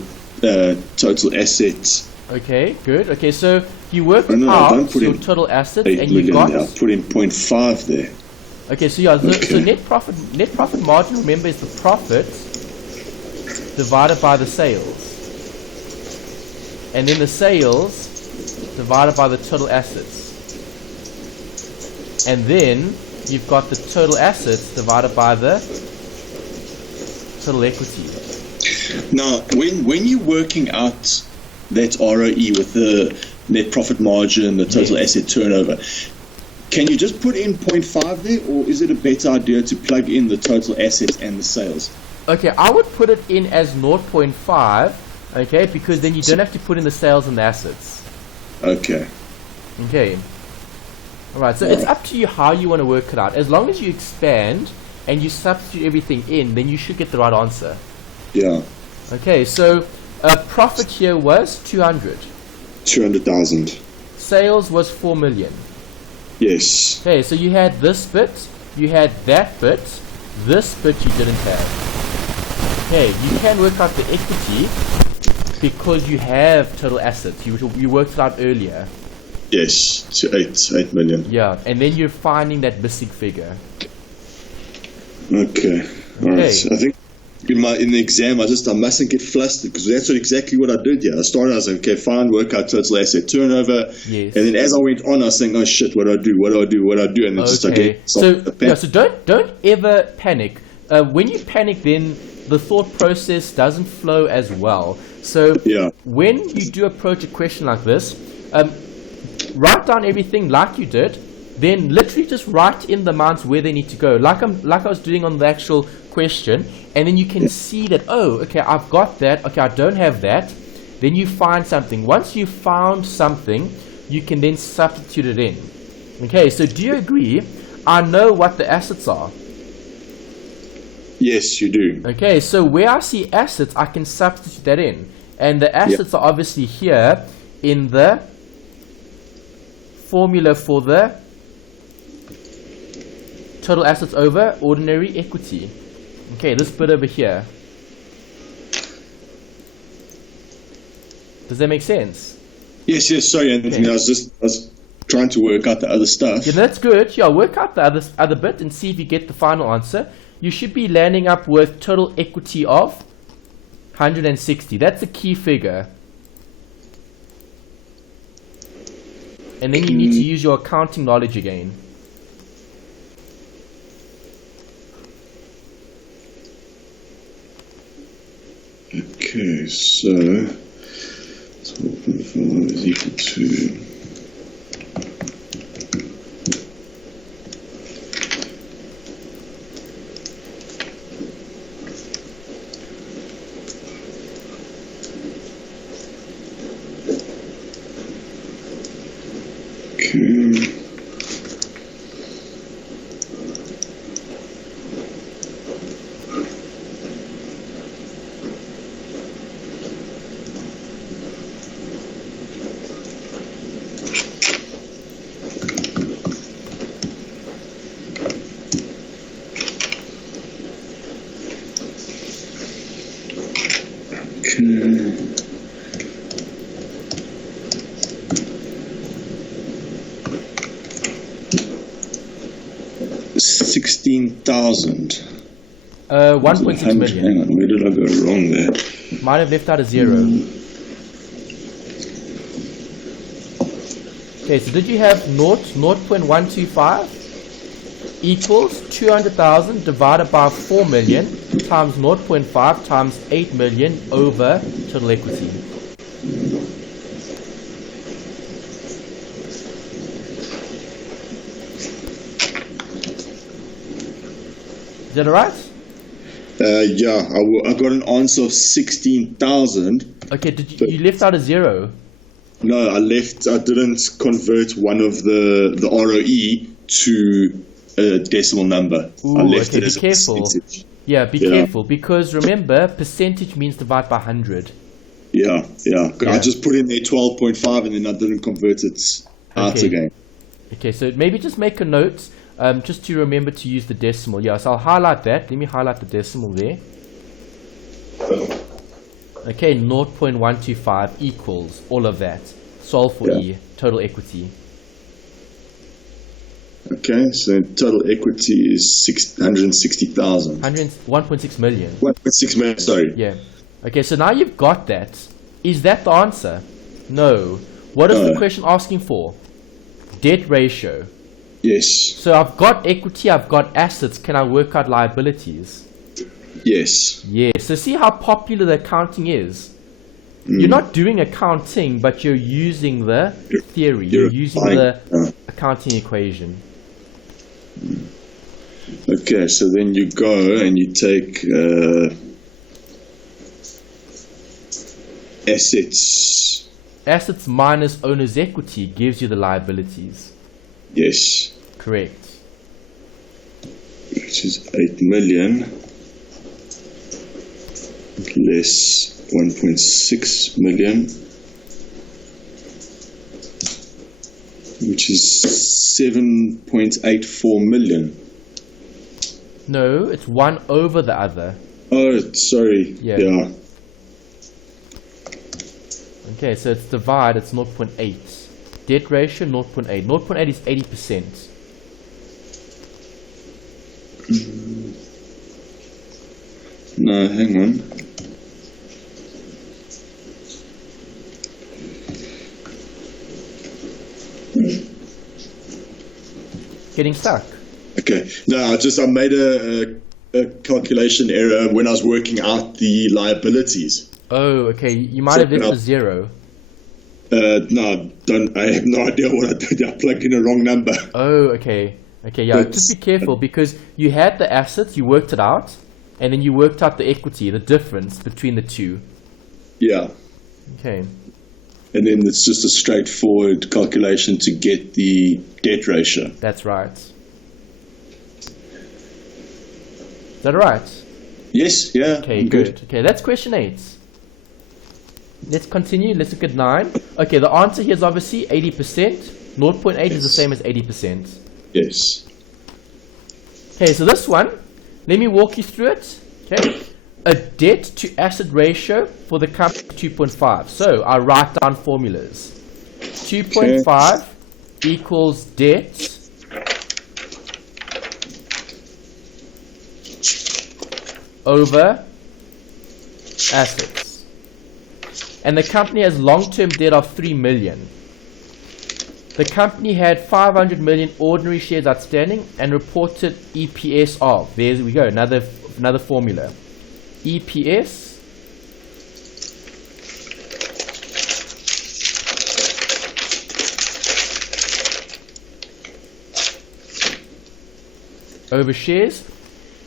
total assets. Okay, good. Okay, so you work don't out put your in total assets 8 and you've million got... there. I've put in 0.5 there. Okay, so yeah, so net profit margin, remember, is the profit divided by the sales. and then the sales divided by the total assets. And then you've got the total assets divided by the total equity. Now, when you're working out that ROE with the net profit margin, the total asset turnover, can you just put in 0.5 there, or is it a better idea to plug in the total assets and the sales? Okay, I would put it in as 0.5, okay, because then you don't have to put in the sales and the assets. Okay. Okay. Alright, so it's up to you how you want to work it out. As long as you expand and you substitute everything in, then you should get the right answer. Yeah. Okay, so profit here was 200,000. Sales was 4 million. Yes. Okay, so you had this bit, you had that bit, this bit you didn't have. Okay, you can work out the equity because you have total assets. You worked it out earlier. Yes, to 8 million. Yeah, and then you're finding that missing figure. Okay. All right. So I think in the exam, I mustn't get flustered because that's exactly what I did. Yeah, I started. I was like, okay, fine, work out total asset turnover. Yes. And then as I went on, I was saying, oh shit, what do I do? What do I do? What do I do? And then just okay. So don't ever panic. When you panic, then the thought process doesn't flow as well. So when you do approach a question like this, write down everything like you did. Then literally just write in the amounts where they need to go, like I was doing on the actual question, and then you can see that, oh, okay, I've got that, okay, I don't have that. Then you find something. Once you found something, you can then substitute it in. Okay, so do you agree? I know what the assets are. Yes, you do. Okay, so where I see assets, I can substitute that in. And the assets are obviously here in the formula for the total assets over ordinary equity. Okay, this bit over here. Does that make sense? Yes, sorry, Anthony. Okay. I was trying to work out the other stuff. Yeah, that's good. Yeah, work out the other bit and see if you get the final answer. You should be landing up with total equity of 160. That's the key figure. And then you need to use your accounting knowledge again. Okay, so 12.5 is equal to okay. 16,000. 1.6 million. Hang on, where did I go wrong there? Might have left out a zero. Okay, so did you have 0.125 equals 200,000 divided by 4 million times 0.5 times 8 million over total equity? Is that alright? Yeah, I got an answer of 16,000. Okay, you left out a zero? No, I didn't convert one of the ROE to a decimal number. Ooh, I left okay, it as be careful. A percentage. Yeah, be careful, because remember, percentage means divide by 100. Yeah. I just put in there 12.5 and then I didn't convert it out again. Okay, so maybe just make a note. Just to remember to use the decimal. Yeah, so I'll highlight that. Let me highlight the decimal there. Okay, 0.125 equals all of that. Solve for E, total equity. Okay, so total equity is 160,000. 1.6 million. 1.6 million, sorry. Yeah. Okay, so now you've got that. Is that the answer? No. What is the question asking for? Debt ratio. Yes. So I've got equity, I've got assets. Can I work out liabilities? Yes. Yes. So see how popular the accounting is? You're not doing accounting, but you're using the theory. You're using the accounting equation. Okay, so then you go and you take assets. Assets minus owner's equity gives you the liabilities. Yes. Correct. Which is 8 million less 1.6 million, which is 7.84 million. No, it's one over the other. Oh, sorry. Yeah. Okay, so it's divide, it's 0.8. Debt ratio, 0.8. 0.8 is 80%. No, hang on. Getting stuck. Okay. No, I made a calculation error when I was working out the liabilities. Oh, okay. You might have left a zero. No, I have no idea what I did. I plugged in a wrong number. Oh, okay. Okay, yeah. Just be careful because you had the assets, you worked it out, and then you worked out the equity, the difference between the two. Yeah. Okay. And then it's just a straightforward calculation to get the debt ratio. That's right. Is that right? Yes, yeah. Okay, good. Okay, that's question 8. Let's continue. Let's look at 9. Okay, the answer here is obviously 80%. 0.8 is the same as 80%. Yes. Okay, so this one, let me walk you through it. Okay. A debt to asset ratio for the company 2.5. So I write down formulas. 2.5 equals debt over assets. And the company has long-term debt of 3 million. The company had 500 million ordinary shares outstanding and reported EPS of, there we go, another formula. EPS over shares.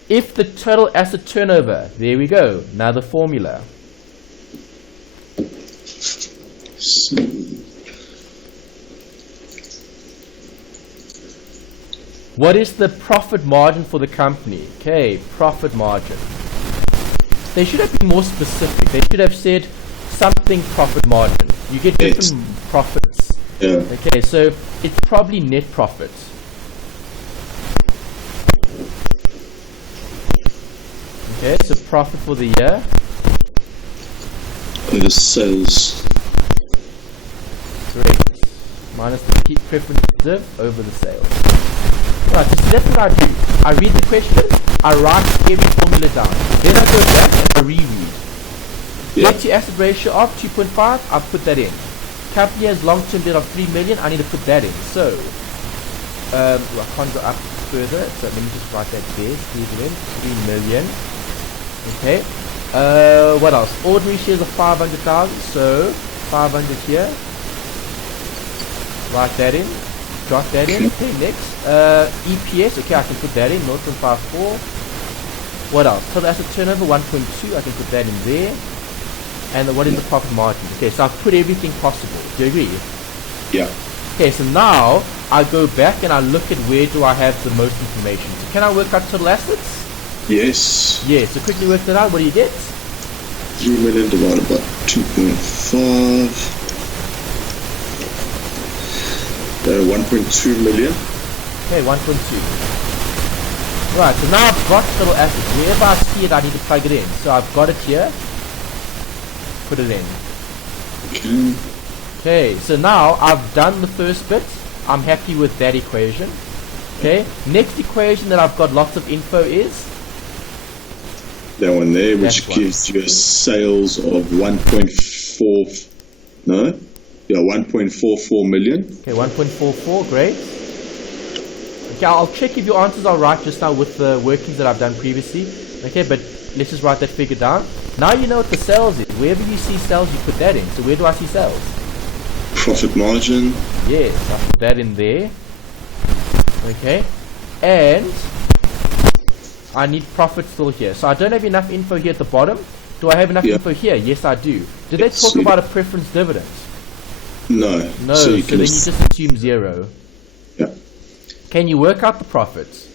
If the total asset turnover, there we go, another formula. What is the profit margin for the company? Okay, profit margin. They should have been more specific. They should have said something profit margin. You get different profits. Yeah. Okay, so it's probably net profit. Okay, so profit for the year. The sales. Correct. Minus the preference reserve over the sales. Right, so that's what I do. I read the question, I write every formula down. Then I go back and I reread. Debt to asset ratio of 2.5, I put that in. Company has long-term debt of 3 million, I need to put that in. So, I can't go up further, so let me just write that there. 3 million. Okay. What else? Ordinary shares of 500,000, so 500 here. Write that in. Jot that in. Okay, next. EPS, okay, I can put that in. 0.54. What else? Total asset turnover 1.2, I can put that in there. And what is the profit margin? Okay, so I've put everything possible. Do you agree? Yeah. Okay, so now I go back and I look at where do I have the most information. So can I work out total assets? Yes. Yeah, so quickly work that out. What do you get? 3 million divided by 2.5. 1.2 million. Okay, 1.2. Right, so now I've got total assets. Wherever I see it, I need to plug it in. So I've got it here. Put it in. Okay. Okay, so now I've done the first bit. I'm happy with that equation. Okay, next equation that I've got lots of info is that one there, which gives you a sales of 1.4. No? Yeah, 1.44 million. Okay, 1.44, great. Okay, I'll check if your answers are right just now with the workings that I've done previously. Okay, but let's just write that figure down. Now you know what the sales is. Wherever you see sales, you put that in. So where do I see sales? Profit margin. Yes, I put that in there. Okay, and I need profit still here. So I don't have enough info here at the bottom. Do I have enough info here? Yes, I do. Did they talk about a preference dividend? No. No, so then you just assume 0. Yeah. Can you work out the profits?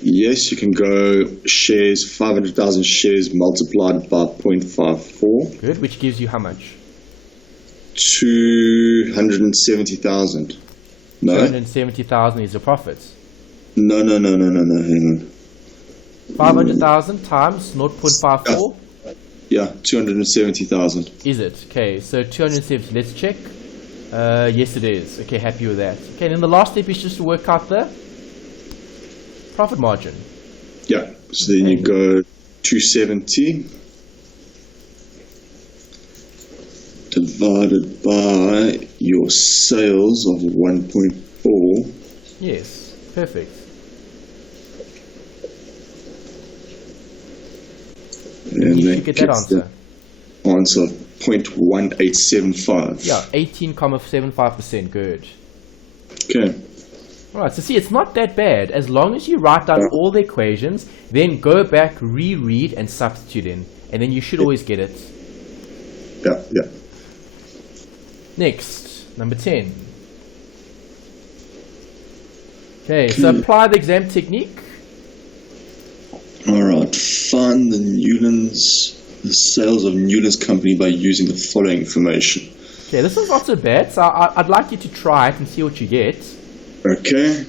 Yes, you can go shares, 500,000 shares multiplied by 0.54. Good, which gives you how much? 270,000. No? 270,000 is your profits. No, hang on. 500,000 times 0.54? Yeah, 270,000. Is it? Okay, so 270, let's check. Yes, it is. Okay, happy with that. Okay, and then the last step is just to work out the profit margin. Yeah, so then you go 270 divided by your sales of 1.4. Yes, perfect. And you then should get that answer. Answer of 0.1875. Yeah, 18.75%. Good. Okay. Alright, so see, it's not that bad. As long as you write down all the equations, then go back, reread, and substitute in. And then you should always get it. Yeah. Next, number 10. Okay, so apply the exam technique. Alright, find the sales of Newlands company by using the following information. Okay, this is not so bad, so I'd like you to try it and see what you get. Okay.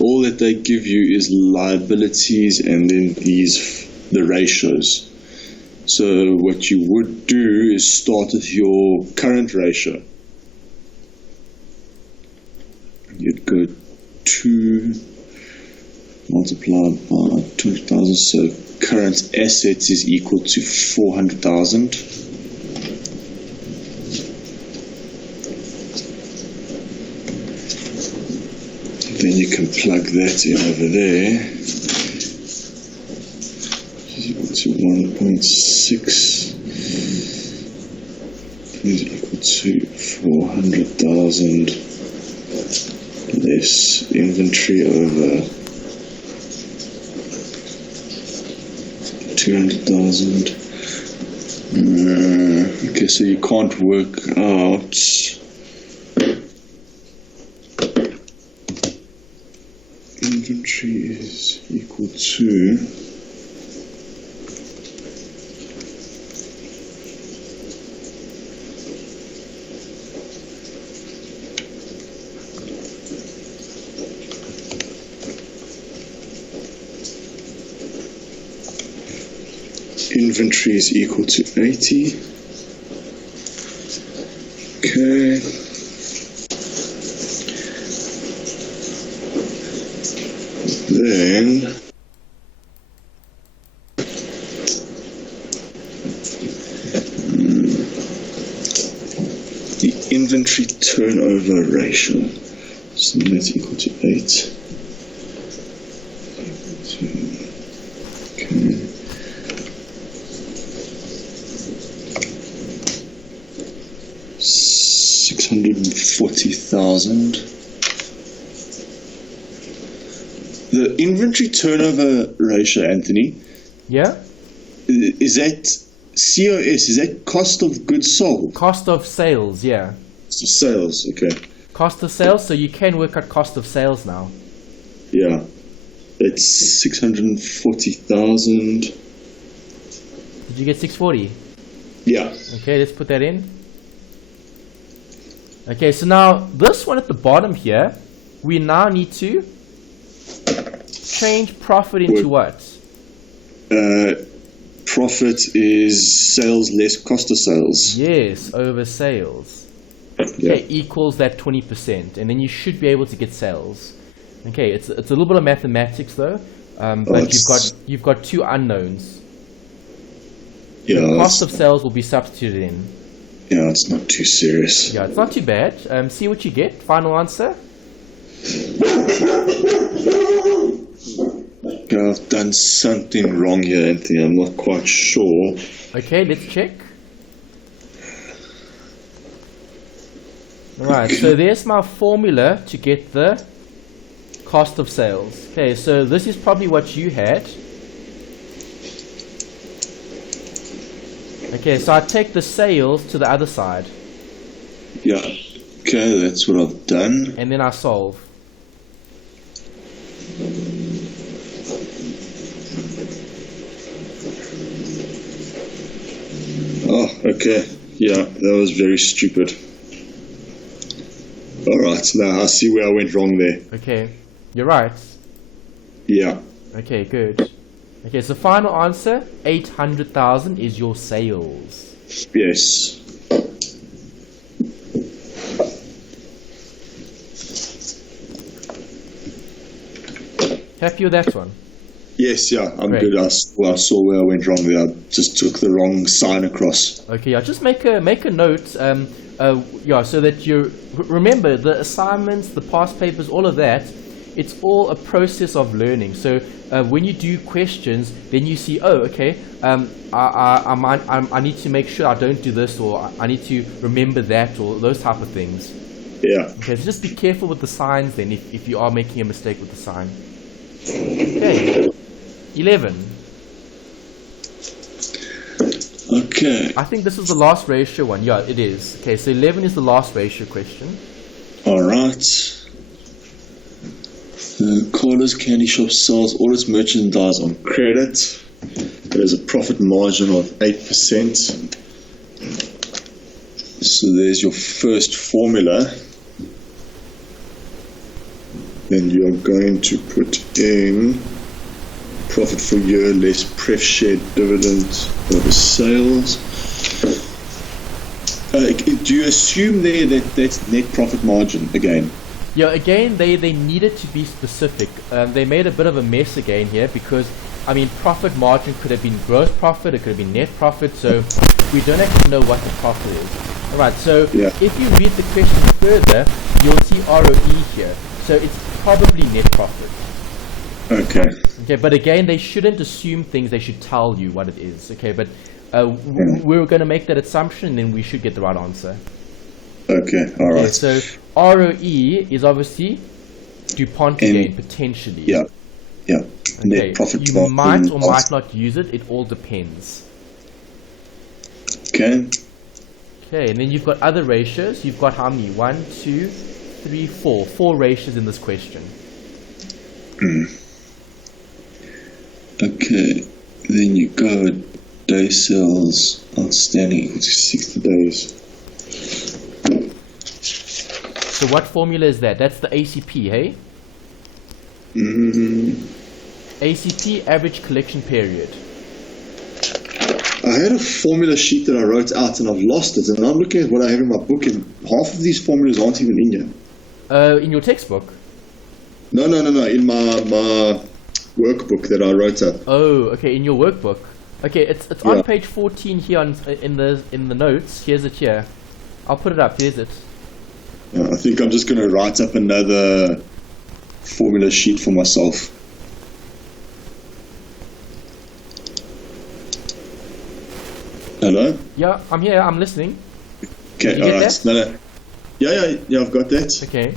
All that they give you is liabilities and then the ratios. So what you would do is start with your current ratio. You'd go 2 multiplied by 200,000, so current assets is equal to 400,000. Then you can plug that in over there. Is equal to 1.6 is equal to 400,000 less inventory over 200,000. Okay, so you can't work out inventory is equal to inventory is equal to 80. Okay. Then the inventory turnover ratio, so that's equal to 8. Okay. 640,000. The inventory turnover ratio, Anthony. Yeah? Is that COS? Is that cost of goods sold? Cost of sales, yeah. So sales, okay. Cost of sales, so you can work out cost of sales now. Yeah. It's 640,000. Did you get 640? Yeah. Okay, let's put that in. Okay, so now this one at the bottom here, we now need to change profit into what? Profit is sales less cost of sales. Yes, over sales. Okay, equals that 20%, and then you should be able to get sales. Okay, it's a little bit of mathematics though, but you've got two unknowns. Yeah, the cost of sales will be substituted in. yeah, it's not too serious. Yeah, it's not too bad. See what you get. Final answer. Okay, I've done something wrong here, Anthony. I'm not quite sure. Okay, let's check. Alright, so there's my formula to get the cost of sales. Okay, so this is probably what you had. Okay, so I take the sales to the other side. Yeah. Okay, that's what I've done. And then I solve. Oh, okay. Yeah, that was very stupid. Alright, now I see where I went wrong there. Okay, you're right. Yeah. Okay, good. Okay, so final answer, 800,000 is your sales. Yes. Happy with that one? Yes, yeah, I'm Great. good. I saw where I went wrong there. I just took the wrong sign across. Okay, yeah, just make a note, yeah, so that you remember the assignments, the past papers, all of that. It's all a process of learning. So when you do questions, then you see, oh, okay, I need to make sure I don't do this, or I need to remember that, or those type of things. Yeah. Okay, so just be careful with the signs then, if you are making a mistake with the sign. Okay, 11. Okay. I think this is the last ratio one. Yeah, it is. Okay, so 11 is the last ratio question. Alright. Carla's Candy Shop sells all its merchandise on credit. There's a profit margin of 8%. So there's your first formula. Then you're going to put in profit for year less pref share dividend over sales. Do you assume there that that's net profit margin again? Yeah, again, they needed to be specific. They made a bit of a mess again here because, I mean, profit margin could have been gross profit, it could have been net profit, so we don't actually know what the profit is. Alright, so if you read the question further, you'll see ROE here. So it's probably net profit. Okay. Okay, but again, they shouldn't assume things, they should tell you what it is. Okay, but we're going to make that assumption and then we should get the right answer. Okay, alright. Okay, so ROE is obviously DuPont gain, potentially. Yeah, yeah. Okay, Net profit you might or might not use it, it all depends. Okay. Okay, and then you've got other ratios. You've got how many? 1, 2, 3, 4. 4 ratios in this question. Okay, then you go day sales outstanding equals 60 days. So what formula is that? That's the ACP, hey? ACP, average collection period. I had a formula sheet that I wrote out and I've lost it, and I'm looking at what I have in my book and half of these formulas aren't even in here. In your textbook? No, in my workbook that I wrote up. Oh, okay, in your workbook. Okay, it's on page 14 here in the notes. Here's it here. I'll put it up. Here's it. I think I'm just going to write up another formula sheet for myself. Hello? Yeah, I'm here. I'm listening. Okay, alright. No. Yeah, I've got that. Okay.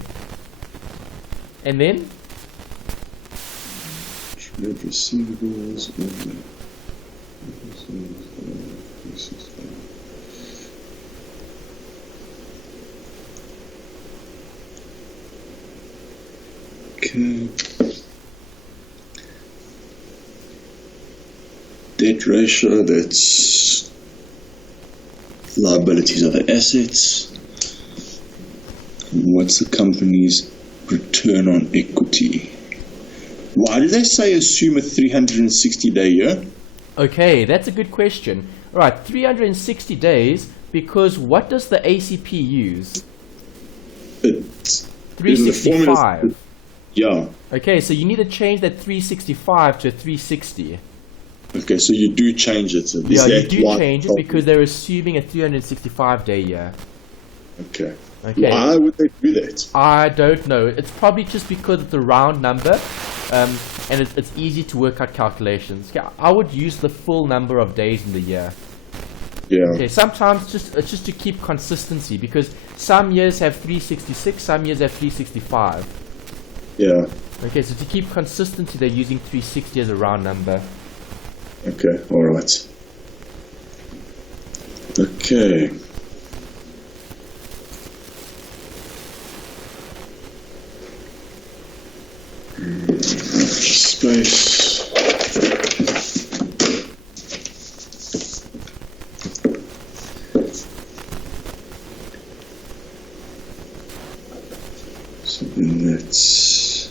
And then? Trade receivables. Okay. Debt ratio, that's liabilities over assets. What's the company's return on equity? Why did they say assume a 360-day year? Okay, that's a good question. All right, 360 days, because what does the ACP use? It's 365. Yeah. Okay, so you need to change that 365 to 360. Okay, so you do change it. Is Yeah, you that do why- change it because they're assuming a 365-day year. Okay. Okay. Why would they do that? I don't know. It's probably just because it's a round number, and it's easy to work out calculations. Okay, I would use the full number of days in the year. Yeah. Okay, sometimes it's just to keep consistency because some years have 366, some years have 365. Yeah. Okay, so to keep consistency, they're using 360 as a round number. Okay. All right. Okay. Space. Something that's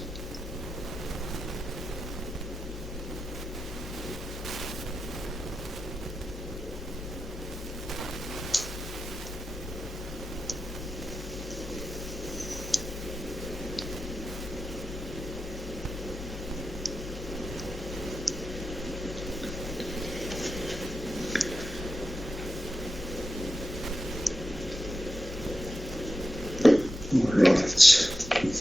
all right.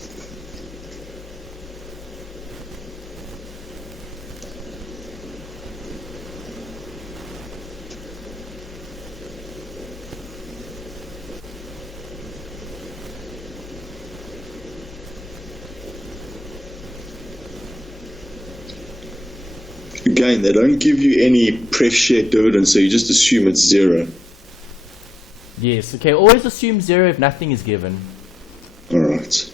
Again, they don't give you any pref share dividend, so you just assume it's zero. Yes, okay, always assume 0 if nothing is given. All right.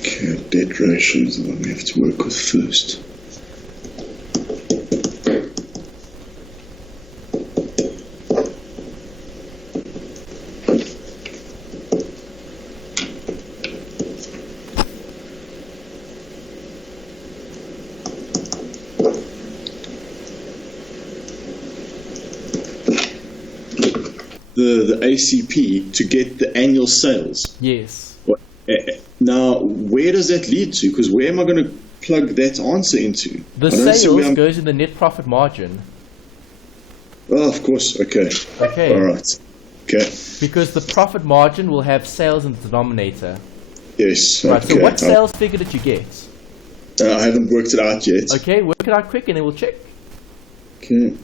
Okay, debt ratio is the one we have to work with first. The ACP to get the annual sales. Yes. Now, where does that lead to? Because where am I going to plug that answer into? The I don't see where sales I'm- goes in the net profit margin. Oh, of course. Okay. Okay. All right. Okay. Because the profit margin will have sales in the denominator. Yes. Right, okay. so what sales figure did you get? I haven't worked it out yet. Okay, work it out quick and then we'll check. Okay.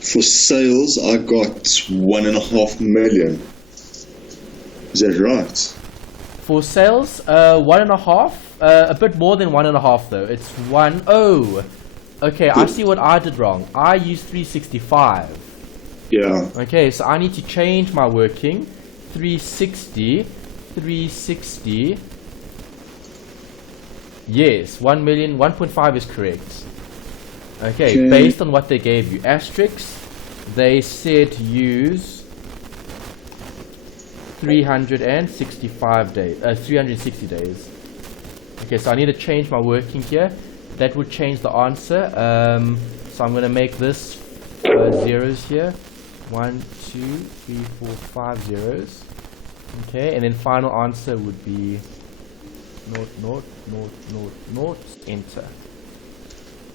For sales, I got 1.5 million. Is that right? For sales, 1.5, a bit more than 1.5 though. It's 1, oh, okay, I see what I did wrong. I used 365. Yeah. Okay, so I need to change my working. 360. Yes, 1 million, 1.5 is correct. Okay, based on what they gave you. Asterisks, they said use 365 days, 360 days. Okay, so I need to change my working here. That would change the answer. So I'm going to make this zeros here. 1, 2, 3, 4, 5 zeros. Okay, and then final answer would be 0, 0, 0, 0, 0, enter.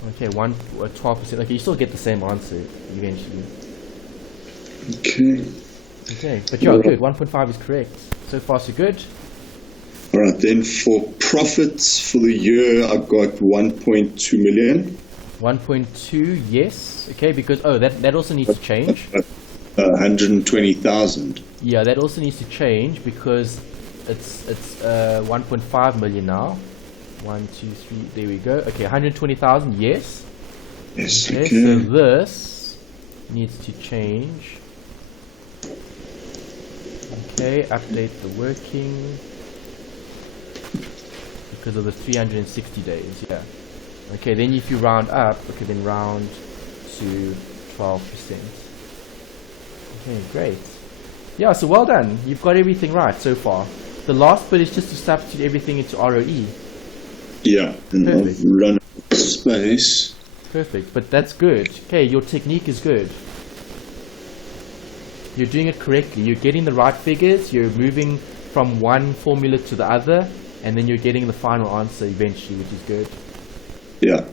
Okay, 12%. Okay, you still get the same answer eventually. Okay. Okay, but yeah, good. 1.5 is correct. So far, so good. All right, then for profits for the year, I got 1.2 million. 1.2, yes. Okay, because that also needs to change. 120,000. Yeah, that also needs to change because it's 1.5 million now. 1, 2, 3. There we go. Okay, 120,000. Yes. Yes. Okay, Okay. so this needs to change. Okay, update the working because of the 360 days. Yeah. Okay, then if you round up, okay, then round to 12%. Okay, great. Yeah, so well done. You've got everything right so far. The last bit is just to substitute everything into ROE. Yeah, and Perfect. I've run out of space. Perfect, but that's good. Okay, your technique is good. You're doing it correctly. You're getting the right figures. You're moving from one formula to the other, and then you're getting the final answer eventually, which is good. Yeah.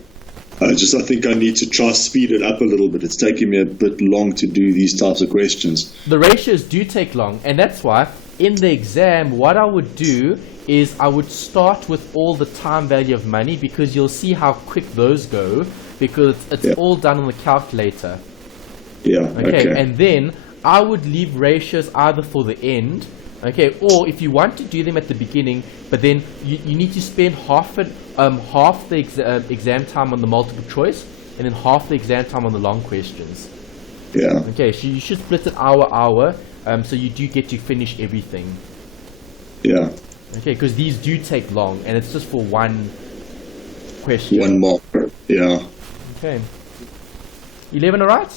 I think I need to try speed it up a little bit. It's taking me a bit long to do these types of questions. The ratios do take long, and that's why in the exam, what I would do is I would start with all the time value of money because you'll see how quick those go because it's all done on the calculator. Yeah. Okay, and then I would leave ratios either for the end, okay, or if you want to do them at the beginning, but then you need to spend half the exam time on the multiple choice and then half the exam time on the long questions. Yeah. Okay, so you should split it hour, so you do get to finish everything. Yeah. Okay, because these do take long, and it's just for one question. One marker. Yeah. Okay. 11 alright?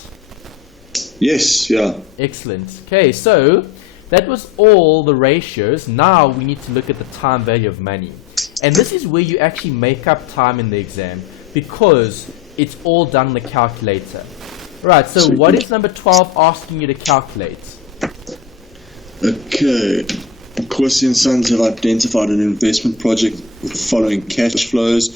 Yes. Yeah. Excellent. Okay, so that was all the ratios. Now we need to look at the time value of money. And this is where you actually make up time in the exam because it's all done on the calculator. Right, so what is number 12 asking you to calculate? Okay. Corsi and Sons have identified an investment project with the following cash flows.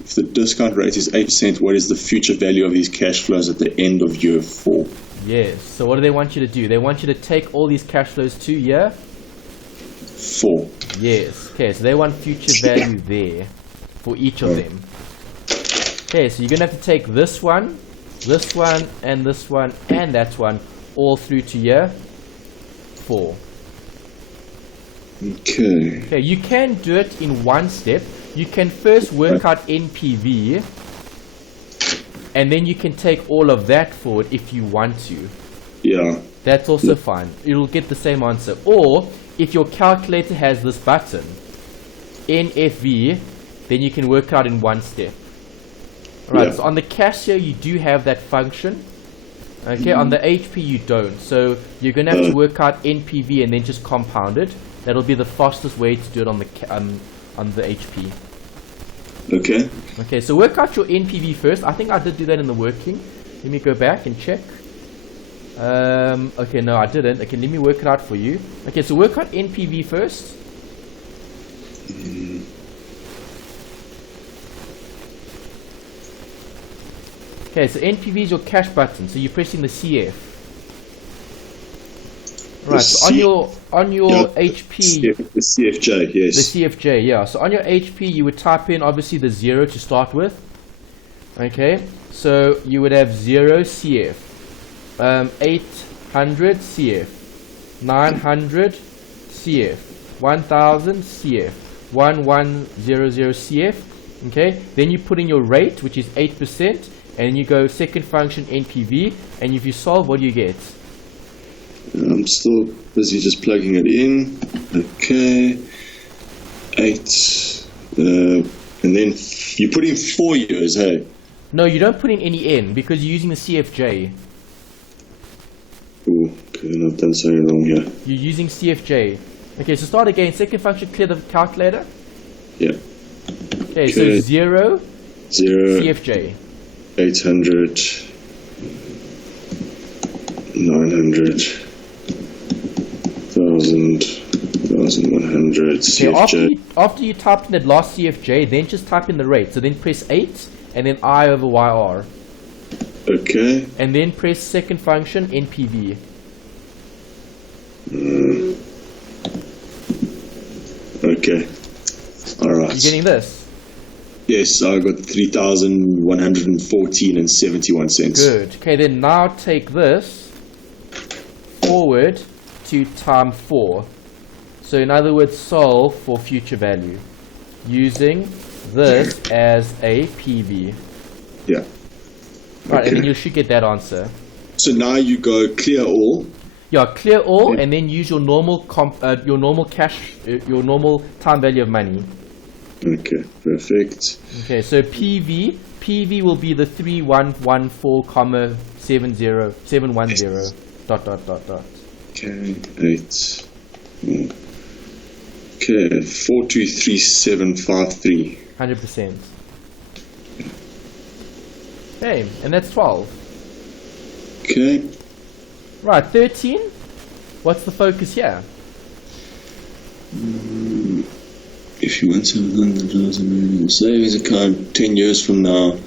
If the discount rate is 8%, what is the future value of these cash flows at the end of year 4? Yes, so what do they want you to do? They want you to take all these cash flows to year 4. Yes, okay, so they want future value there for each of them. Okay, so you're going to have to take this one, and this one, and that one, all through to year 4. Okay. Okay, you can do it in one step. You can first work out NPV, and then you can take all of that forward if you want to. Yeah. That's also fine. You'll get the same answer. Or, if your calculator has this button, NFV, then you can work out in one step. Alright, so on the cash here, you do have that function. Okay, on the HP, you don't. So, you're going to have to work out NPV and then just compound it. That'll be the fastest way to do it on the HP. Okay. Okay, so work out your NPV first. I think I did do that in the working. Let me go back and check. Okay, no, I didn't. Okay, let me work it out for you. Okay, so work out NPV first. Okay, so NPV is your cash button. So you're pressing the CF. Right, so on your HP, the CFJ, yes. the CFJ, yeah. So on your HP, you would type in obviously the 0 to start with. Okay, so you would have 0 CF, 800 CF, 900 CF, 1000 CF, 1100 CF. Okay, then you put in your rate, which is 8%, and you go second function NPV, and if you solve, what do you get? I'm still busy just plugging it in. Okay. 8. And then you put in 4 years, hey? No, you don't put in any N because you're using the CFJ. Ooh, okay, then I've done something wrong here. You're using CFJ. Okay, so start again. Second function, clear the calculator. Yeah. Okay, so 0 CFJ. 800, 900, 1000, 1100, CFJ. Okay, after you typed in that last CFJ, then just type in the rate. So then press 8 and then I over YR. Okay. And then press second function NPV. Okay. All right. You getting this? Yes, I got 3,114 and 71 cents. Good. Okay, then now take this forward to time 4. So in other words, solve for future value using this as a PV. Yeah. Right, Okay. and then you should get that answer. So now you go clear all. Yeah, clear all, and then use your normal your normal time value of money. Okay, perfect. Okay, so PV will be the 3114,70710 dot. Okay, 8. Okay, 423753. 100%. Okay, and that's 12. Okay. Right, 13. What's the focus here? If you want $700,000 savings account 10 years from now,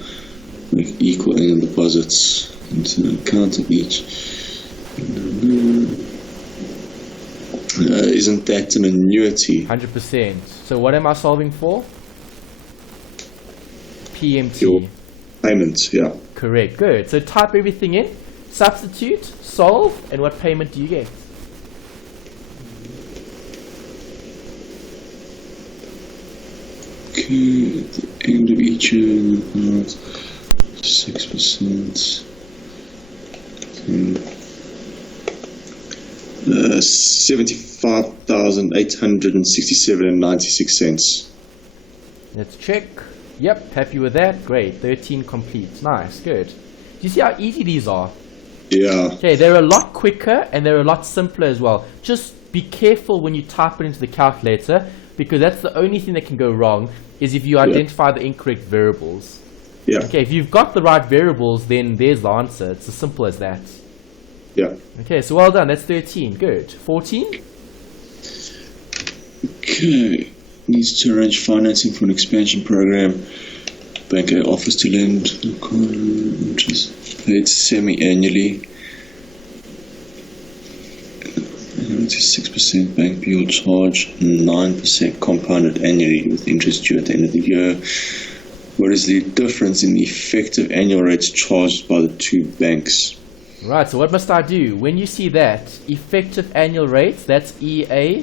make equal annual deposits into an account of each. Isn't that an annuity? 100%. So what am I solving for? PMT. Your payment, yeah. Correct. Good. So type everything in, substitute, solve, and what payment do you get? Okay, at the end of each year, 6%. 75,867 and 96 cents. Let's check. Yep, happy with that. Great. 13 complete. Nice. Good. Do you see how easy these are? Yeah. Okay, they're a lot quicker and they're a lot simpler as well. Just be careful when you type it into the calculator, because that's the only thing that can go wrong is if you identify the incorrect variables. Yeah. Okay, if you've got the right variables, then there's the answer. It's as simple as that. Yeah. Okay, so well done. That's 13. Good. 14? Okay. Needs to arrange financing for an expansion program. Bank A offers to lend. Interest paid semi-annually. 6% bank B will charge 9% compounded annually with interest due at the end of the year. What is the difference in the effective annual rates charged by the two banks? Right, so what must I do? When you see that, effective annual rates, that's EAR.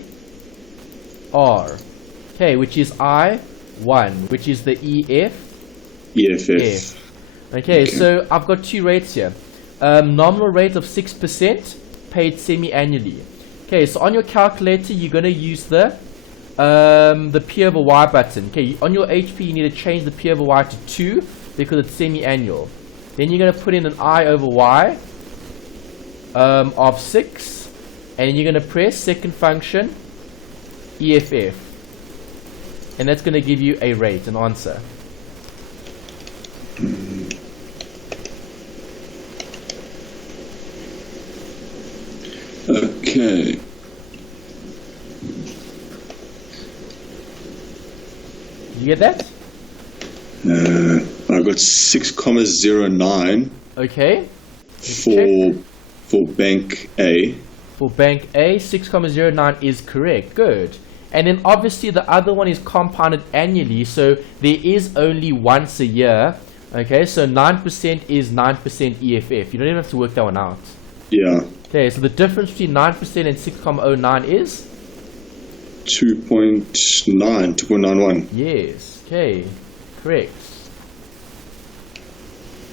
Okay, which is I1, which is the EFF. Okay, so I've got two rates here. Nominal rate of 6% paid semi-annually. Okay, so on your calculator, you're going to use the P over Y button. Okay, on your HP, you need to change the P over Y to 2 because it's semi-annual. Then you're going to put in an I over Y of 6, and you're going to press second function EFF, and that's going to give you a rate, an answer. Okay. You get that? I got 6,09 Okay. for bank A. For bank A, 6,09 is correct. Good. And then obviously the other one is compounded annually, so there is only once a year. Okay, so 9% is 9% EFF. You don't even have to work that one out. Yeah. Okay, so the difference between 9% and 6,09 is? 2.91. Yes. Okay, correct.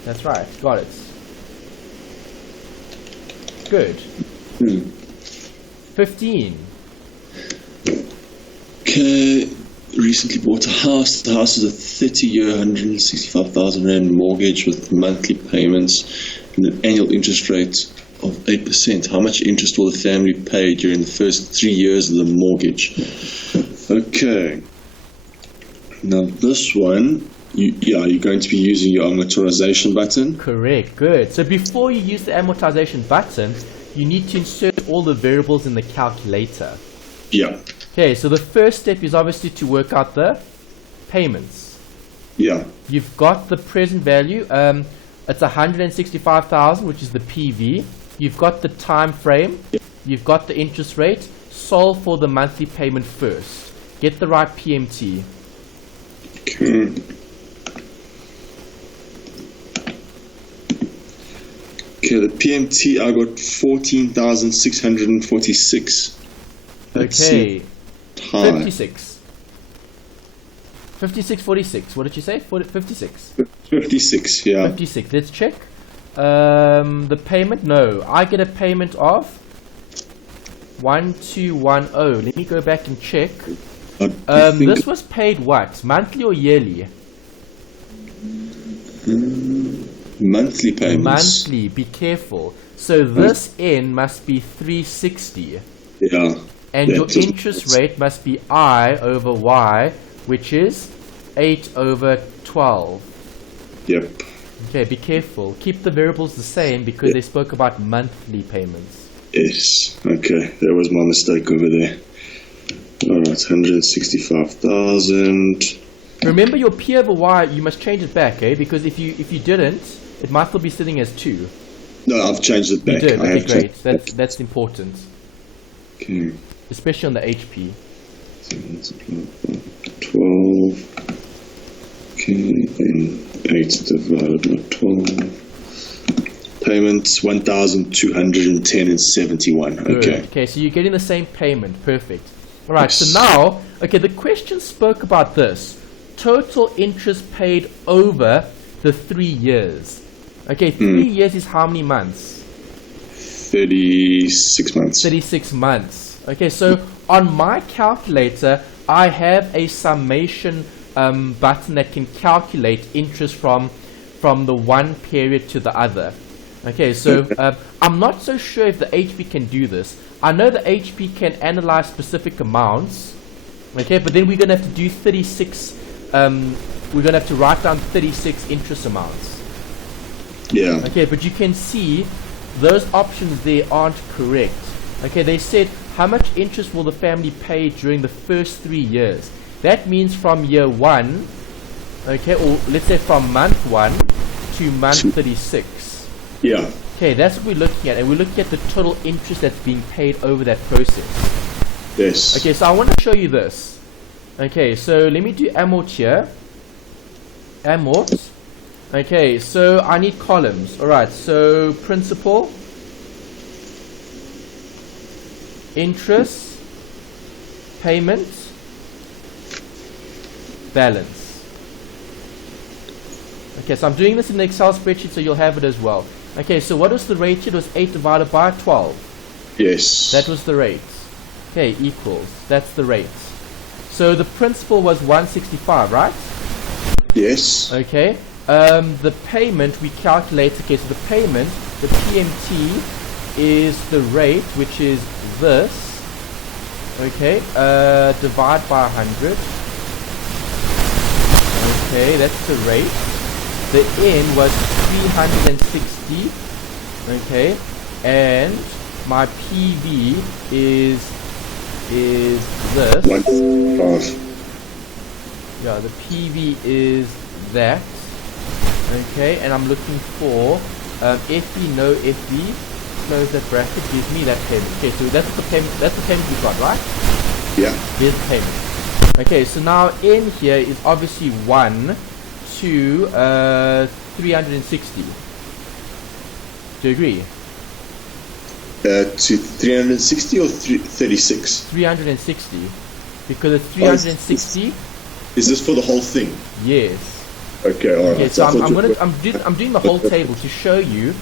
That's right. Got it. Good. 15. Okay. Recently bought a house. The house is a 30-year, 165,000 rand mortgage with monthly payments and an annual interest rate of 8%. How much interest will the family pay during the first 3 years of the mortgage? Okay. Now this one, you're going to be using your amortization button. Correct. Good. So before you use the amortization button, you need to insert all the variables in the calculator. Yeah. Okay, so the first step is obviously to work out the payments. Yeah. You've got the present value. It's 165,000, which is the PV. You've got the time frame, You've got the interest rate. Solve for the monthly payment first. Get the right PMT. Okay. Okay, the PMT, I got 14,646. Okay. High. 56. 56.46. What did you say? 56. 56, yeah. 56. Let's check. The payment? No. I get a payment of 1210. Let me go back and check. This was paid what? Monthly or yearly? Monthly payments. Monthly. Be careful. So this N must be 360. Yeah. And your interest rate must be I over Y, which is 8 over 12. Yep. Okay, be careful. Keep the variables the same because they spoke about monthly payments. Yes. Okay, that was my mistake over there. Alright, 165,000. Remember your P over Y, you must change it back, eh? Because if you didn't, it might still be sitting as 2. No, I've changed it back. You did? I Okay, have great. changed That's important. Okay. Especially on the HP. 12. Okay, then 8 divided by 12. Payments 1,210 and 71. Good. Okay. Okay, so you're getting the same payment. Perfect. Alright, so now, okay, the question spoke about this. Total interest paid over the 3 years. Okay, 3 years is how many months? 36 months. 36 months. Okay, so on my calculator, I have a summation button that can calculate interest from the one period to the other. Okay, so I'm not so sure if the HP can do this. I know the HP can analyze specific amounts. Okay, but then we're going to have to do 36. We're going to have to write down 36 interest amounts. Yeah. Okay, but you can see those options there aren't correct. Okay, they said how much interest will the family pay during the first 3 years. That means from year 1, okay, or let's say from month 1 to month 36. Yeah. Okay, that's what we're looking at, and we're looking at the total interest that's being paid over that process. Yes. Okay, so I want to show you this. Okay, so let me do amort here. Amort. Okay, so I need columns. Alright, so principal, interest, payment, balance. Okay, so I'm doing this in the Excel spreadsheet so you'll have it as well. Okay, so what was the rate? It was 8 divided by 12. Yes. That was the rate. Okay, equals. That's the rate. So the principal was 165, right? Yes. Okay. The payment we calculate. Okay, so the payment, the PMT, is the rate, which is this. Okay. Divide by 100. Okay, that's the rate. The N was 360. Okay, and my PV is this. 1.5. Yeah, the PV is that. Okay, and I'm looking for FE, no FE. Close that bracket, give me that payment. Okay, so that's the payment. That's the payment we got, right? Yeah. Here's the payment. Okay, so now in here is obviously 1 to 360. Do you agree? To 360 or 36? 360. Because it's 360. Is this for the whole thing? Yes. Okay, alright. Okay, so I'm doing the whole table to show you.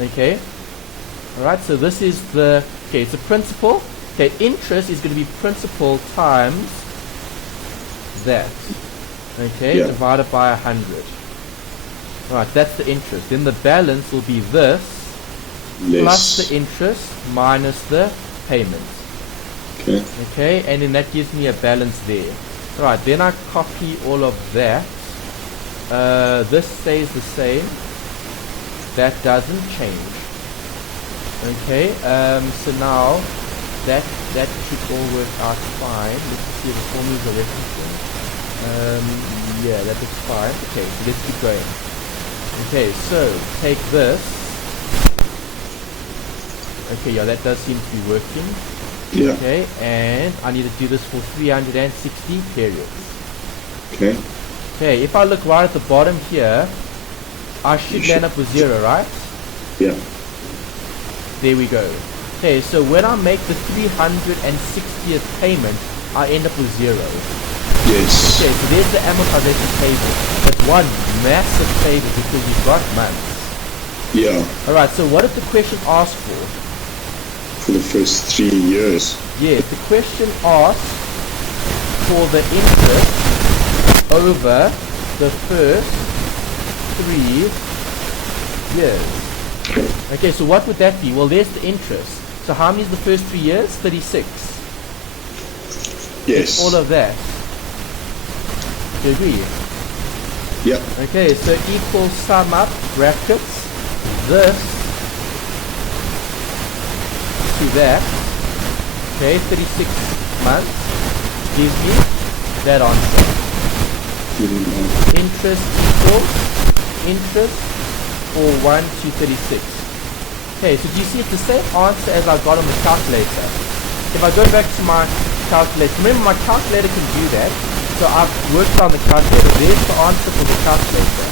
Okay. Alright, so this is the, okay, it's a principal. Okay, interest is going to be principal times that. Okay, Yeah. divided by 100. Alright, that's the interest. Then the balance will be this plus Less. the interest minus the payment. Okay. Okay, and then that gives me a balance there. Alright, then I copy all of that. This stays the same. That doesn't change. Okay, so now that should all work out fine. Let's see if the formulas are referencing. Yeah, that looks fine. Okay, so let's keep going. Okay, so take this. Okay, yeah, that does seem to be working. Yeah. Okay, and I need to do this for 360 periods. Okay. Okay, if I look right at the bottom here, I should land up with 0, right? Yeah. There we go. Okay, so when I make the 360th payment, I end up with 0. Yes. Okay, so there's the amortization table. It's one massive table because you've got months. Yeah. Alright, so what did the question ask for? For the first 3 years. Yeah, the question asked for the interest over the first 3 years. Okay, so what would that be? Well, there's the interest. So how many is the first 3 years? 36. Yes. All of that. Do you agree? Yeah. Okay, so equal sum up brackets this to that. Okay, 36 months gives me that answer. Interest equals interest for 1 to 36. Okay, so do you see it's the same answer as I got on the calculator? If I go back to my calculator, remember my calculator can do that, so I've worked on the calculator. There's the answer for the calculator.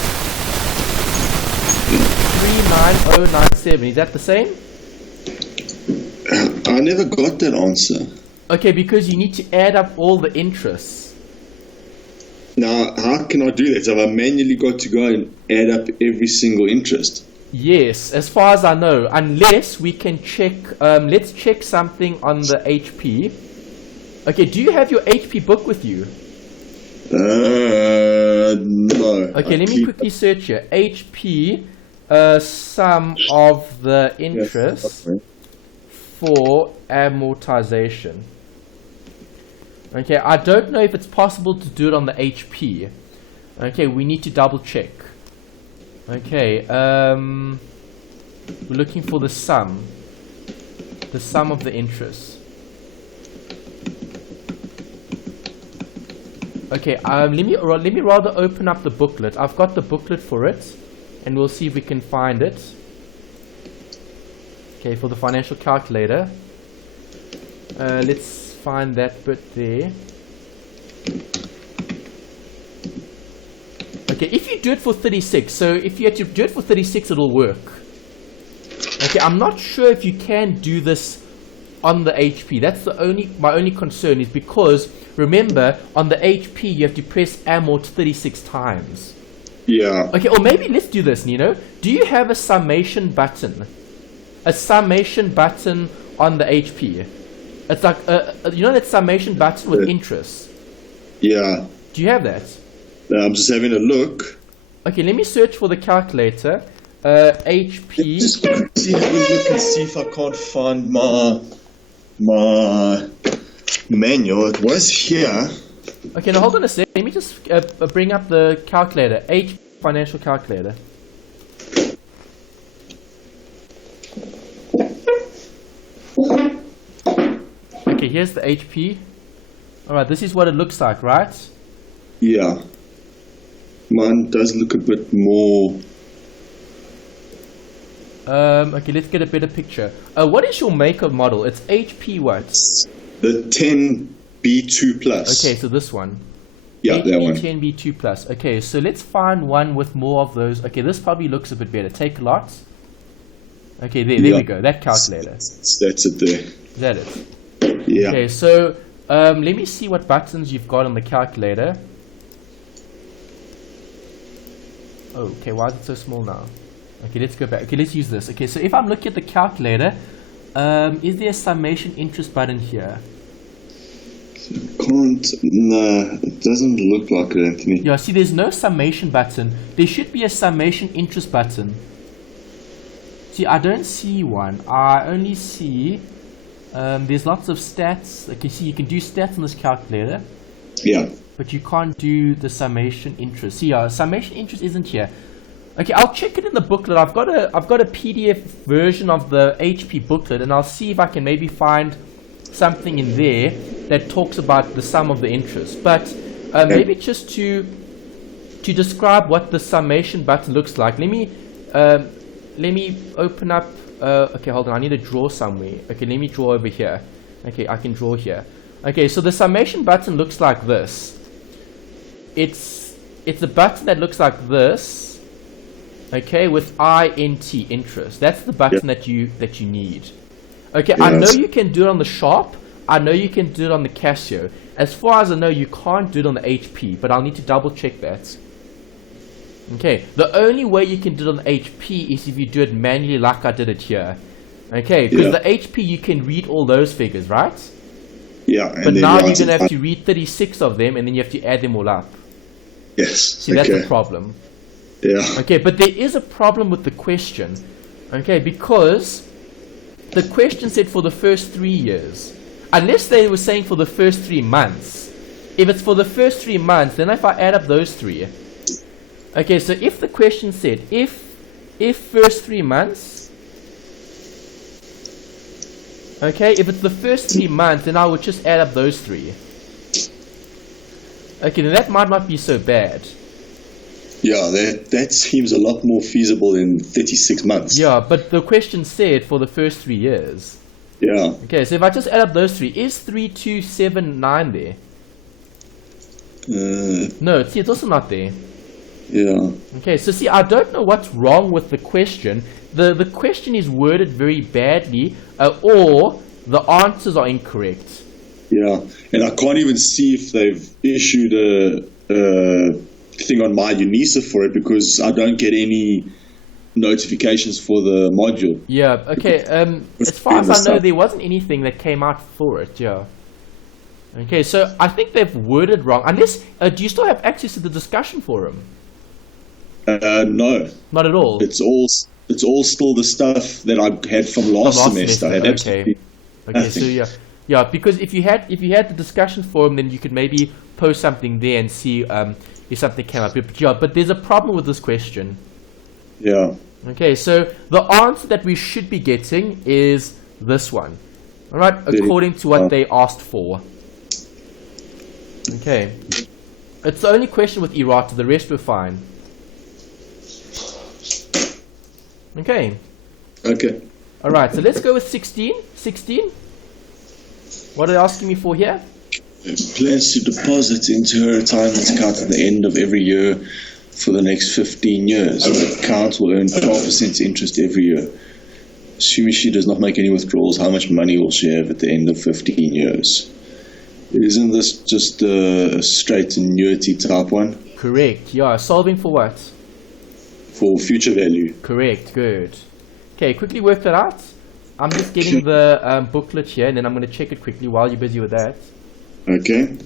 39097, is that the same? I never got that answer. Okay, because you need to add up all the interests. Now, how can I do that? Have I manually got to go and add up every single interest? Yes, as far as I know, unless we can check, let's check something on the HP. Okay, do you have your HP book with you? No. Okay, let me quickly search here. HP, sum of the interest for amortization. Okay, I don't know if it's possible to do it on the HP. Okay, we need to double check. Okay, we're looking for the sum of the interest. Okay, let me rather open up the booklet. I've got the booklet for it, and we'll see if we can find it. Okay, for the financial calculator. Let's find that bit there. Okay, if you do it for 36, so if you had to do it for 36, it'll work. Okay, I'm not sure if you can do this on the HP. That's my only concern is because remember on the HP you have to press amort 36 times. Yeah. Okay, or maybe let's do this, Nino. Do you have a summation button? A summation button on the HP. It's like you know that summation button with interest. Yeah. Do you have that? I'm just having a look. Okay, let me search for the calculator. HP. Just quickly have a look and see if I can't find my manual. It was here. Okay, now hold on a sec. Let me just bring up the calculator. Financial calculator. Okay, here's the HP. Alright, this is what it looks like, right? Yeah. Mine does look a bit more. Okay, let's get a better picture. What is your maker model? It's HP what? The 10B2 Plus. Okay, so this one. Yeah, that one. 10B2 Plus. Okay, so let's find one with more of those. Okay, this probably looks a bit better. Take a lot. Okay, there we go. That calculator. That's it there. Is that it? Yeah. Okay, so let me see what buttons you've got on the calculator. Oh, okay, why is it so small now? Okay, let's go back. Okay, let's use this. Okay, so if I'm looking at the calculator, is there a summation interest button here? No, it doesn't look like it, Anthony. Yeah, see, there's no summation button. There should be a summation interest button. See, I don't see one. I only see, there's lots of stats. Okay, see, you can do stats on this calculator. Yeah. But you can't do the summation interest. See, summation interest isn't here. Okay, I'll check it in the booklet. I've got a PDF version of the HP booklet, and I'll see if I can maybe find something in there that talks about the sum of the interest. But maybe just to describe what the summation button looks like, let me open up Okay, hold on. I need to draw somewhere. Okay, let me draw over here. Okay, I can draw here. Okay, so the summation button looks like this. It's a button that looks like this. Okay, with INT, interest. That's the button that you need. Okay, I know you can do it on the Sharp. I know you can do it on the Casio. As far as I know, you can't do it on the HP, but I'll need to double check that. Okay, the only way you can do it on the HP is if you do it manually like I did it here. Okay, because the HP you can read all those figures, right? Yeah. But now you're going to have to read 36 of them and then you have to add them all up. Yes. See, that's the problem. Yeah. Okay, but there is a problem with the question. Okay, because the question said for the first 3 years. Unless they were saying for the first 3 months. If it's for the first 3 months, then if I add up those three. Okay, so if the question said, if first 3 months. Okay, if it's the first 3 months, then I would just add up those three. Okay, then that might not be so bad. Yeah, that seems a lot more feasible in 36 months. Yeah, but the question said for the first 3 years. Yeah. Okay, so if I just add up those three, is 3279 there? No, see, it's also not there. Yeah. Okay, so see, I don't know what's wrong with the question. The question is worded very badly, or the answers are incorrect. Yeah, and I can't even see if they've issued a thing on my UNISA for it because I don't get any notifications for the module. Yeah, okay, as far as I know, there wasn't anything that came out for it, yeah. Okay, so I think they've worded wrong. Unless, do you still have access to the discussion forum? No. Not at all? It's all still the stuff that I had from last semester. I had okay, so yeah, because if you had the discussion forum, then you could maybe post something there and see if something came up. But there's a problem with this question. Yeah. Okay, so the answer that we should be getting is this one. All right, according to what they asked for. Okay. It's the only question with errata. The rest were fine. Okay. Okay. All right, so let's go with 16. 16. What are they asking me for here? Plans to deposit into her retirement account at the end of every year for the next 15 years. The account will earn 12% interest every year. Assuming she does not make any withdrawals, how much money will she have at the end of 15 years? Isn't this just a straight annuity type one? Correct, yeah. Solving for what? For future value. Correct, good. Okay, quickly work that out. I'm just getting the booklet here, and then I'm going to check it quickly while you're busy with that. Okay.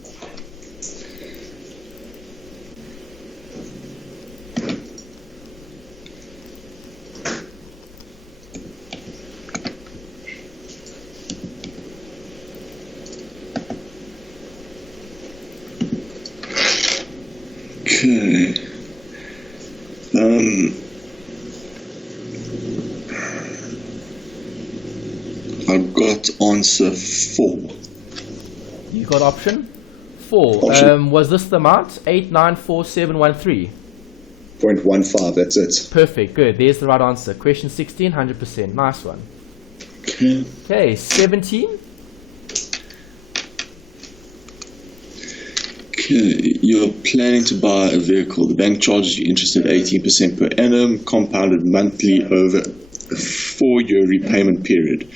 Okay. I've got answer 4. You got option 4. Option. Was this the amount? 894713. 0.15, that's it. Perfect, good. There's the right answer. Question 16, 100%. Nice one. Okay. Okay, 17. Okay, you're planning to buy a vehicle. The bank charges you interest at 18% per annum, compounded monthly over a 4-year repayment period.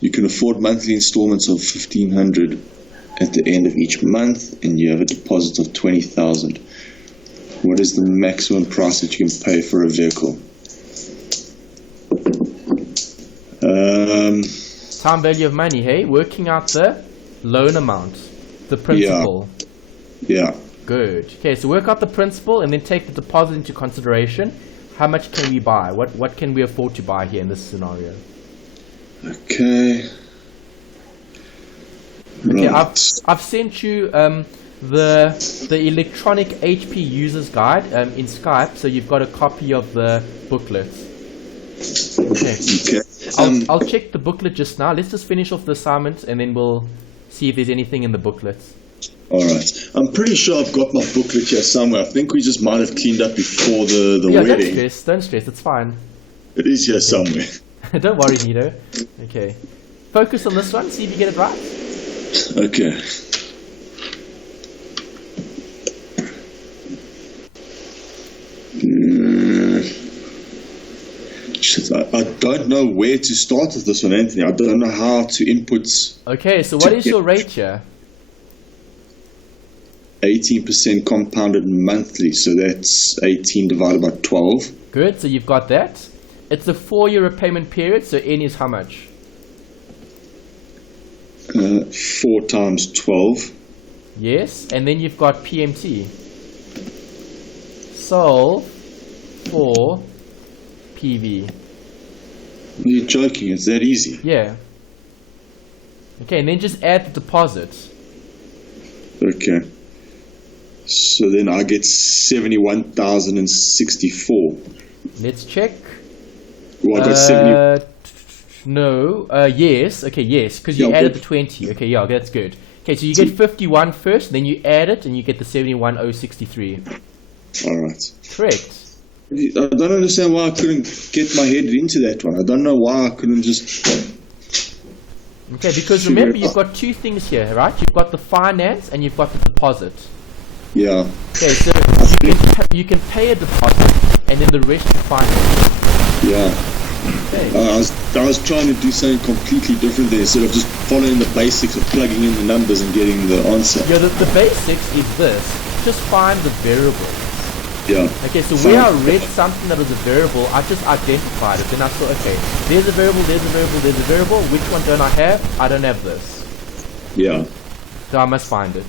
You can afford monthly installments of $1,500 at the end of each month, and you have a deposit of $20,000. What is the maximum price that you can pay for a vehicle? Time value of money, hey? Working out the loan amount, the principal. Yeah. Good. Okay, so work out the principal and then take the deposit into consideration. How much can we buy? What can we afford to buy here in this scenario? Okay. Okay, Right. I've sent you the electronic HP users guide in Skype, so you've got a copy of the booklet. Okay. Okay. I'll check the booklet just now. Let's just finish off the assignment and then we'll see if there's anything in the booklet. All right. I'm pretty sure I've got my booklet here somewhere. I think we just might have cleaned up before the Yeah, wedding. don't stress, it's fine. It is here somewhere. Don't worry, Nito. Okay. Focus on this one, see if you get it right. Okay. Shit, I don't know where to start with this one, Anthony. I don't know how to input. Okay, so what is your rate here? 18% compounded monthly, so that's 18 divided by 12. Good, so you've got that. It's a 4-year repayment period, so N is how much? 4 times 12. Yes, and then you've got PMT. Solve for PV. You're joking, it's that easy. Yeah. Okay, and then just add the deposit. Okay. So then I get 71,064. Let's check. Well, I got 70. No. Yes. Okay, yes, because you Yeah, added good. the 20. Okay, yeah, that's good. Okay, so you get 51 first, then you add it, and you get the 71,063. All right. Correct. I don't understand why I couldn't get my head into that one. I don't know why I couldn't just. Okay, because remember, you've got two things here, right? You've got the finance and you've got the deposit. Yeah. Okay, so you can pay a deposit, and then the rest you finance. Yeah. Okay. I was trying to do something completely different there, instead of just following the basics of plugging in the numbers and getting the answer. Yeah, the basics is this. Just find the variable. Yeah. Okay, so where I read something that was a variable, I just identified it. Then I thought, okay, there's a variable, there's a variable, there's a variable. Which one don't I have? I don't have this. Yeah. So I must find it.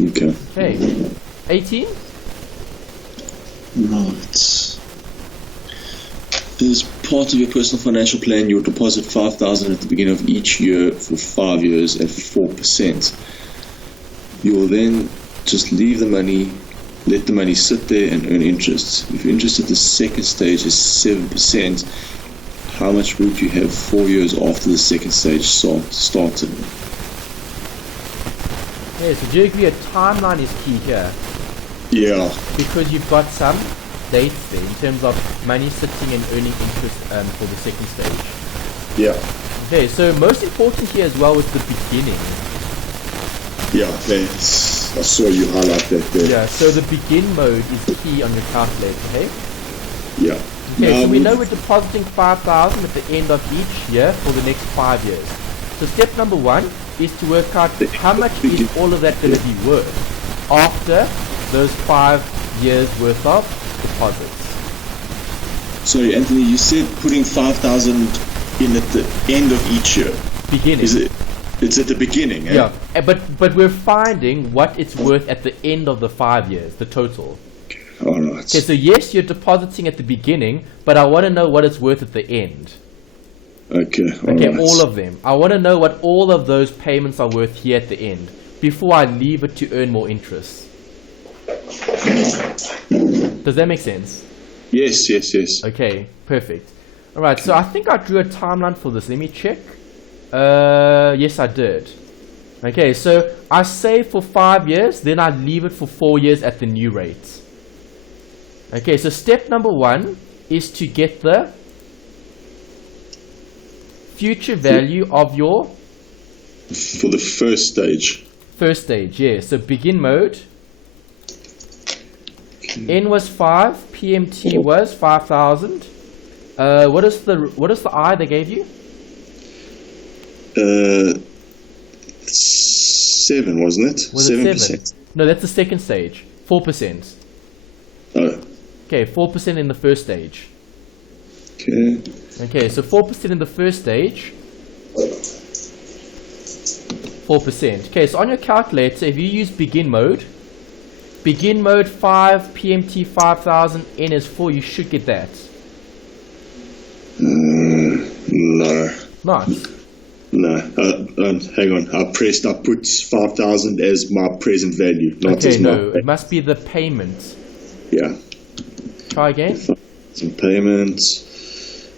Okay. Okay. 18? Right. As part of your personal financial plan, you'll deposit 5,000 at the beginning of each year for 5 years at 4%. You will then just leave the money, let the money sit there and earn interest. If your interest at the second stage is 7%, how much would you have 4 years after the second stage started? Yeah, so do you agree a timeline is key here? Yeah. Because you've got some dates there in terms of money sitting and earning interest for the second stage. Yeah. Okay, so most important here as well was the beginning. Yeah, I saw you highlight that there. Yeah, so the begin mode is key on your calculator, okay? Yeah. Okay, so we know we're depositing 5,000 at the end of each year for the next 5 years. So step number 1 is to work out how much is all of that going to be worth after those 5 years worth of deposits. Sorry, Anthony, you said putting 5,000 in at the end of each year. Beginning. Is it? It's at the beginning, eh? Yeah, but we're finding what it's worth at the end of the 5 years, the total. All right. Okay, so yes, you're depositing at the beginning, but I want to know what it's worth at the end. Okay, Okay, right. all of them. I want to know what all of those payments are worth here at the end before I leave it to earn more interest. Does that make sense? Yes. Okay, perfect. All right, so I think I drew a timeline for this. Let me check. Yes, I did. Okay, so I save for 5 years, then I leave it for 4 years at the new rate. Okay, so step number 1 is to get the future value of your For the first stage. first stage. Yeah, so begin mode. N was 5, PMT was 5,000. What is the I they gave you? 7, wasn't it? Was it 7? No, that's the second stage. 4%. Oh, Okay, 4% in the first stage. okay. Okay, so 4% in the first stage. 4%. Okay, so on your calculator, if you use begin mode 5, PMT 5,000, N is 4, you should get that. No. Not. No. Hang on. I put 5,000 as my present value, not Okay, as no, my. it must be the payment. Yeah. Try again. Some payments.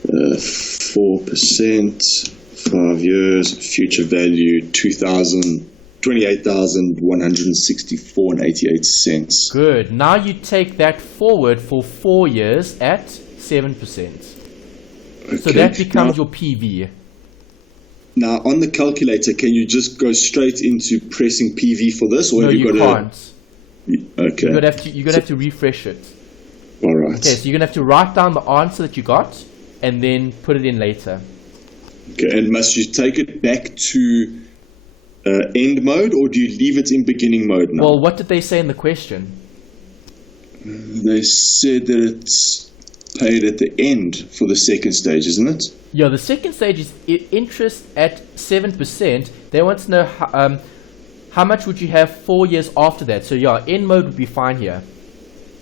4%. 5 years. Future value 28,164 and 88 cents. Good. Now you take that forward for 4 years at 7%. So that becomes your PV. Now, on the calculator, can you just go straight into pressing PV for this, or No, have you you got can't. Okay. You're gonna have to refresh it. All right. Okay, so you're gonna have to write down the answer that you got and then put it in later. Okay, and must you take it back to end mode, or do you leave it in beginning mode now? Well, what did they say in the question? They said that it's paid at the end for the second stage, isn't it? Yeah, the second stage is interest at 7%. They want to know how much would you have 4 years after that. So yeah, end mode would be fine here.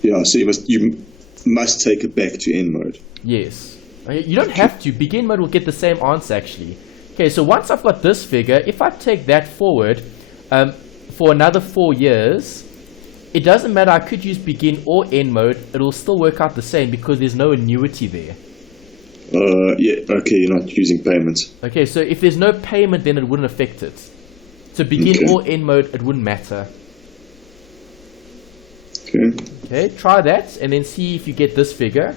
Yeah, so you must take it back to end mode. Yes. You don't have to. Begin mode will get the same answer actually. Okay, so once I've got this figure, if I take that forward for another 4 years, it doesn't matter. I could use begin or end mode. It'll still work out the same because there's no annuity there. Yeah, okay, you're not using payments. Okay, so if there's no payment, then it wouldn't affect it. So begin or end mode, it wouldn't matter. Okay. Okay, try that and then see if you get this figure.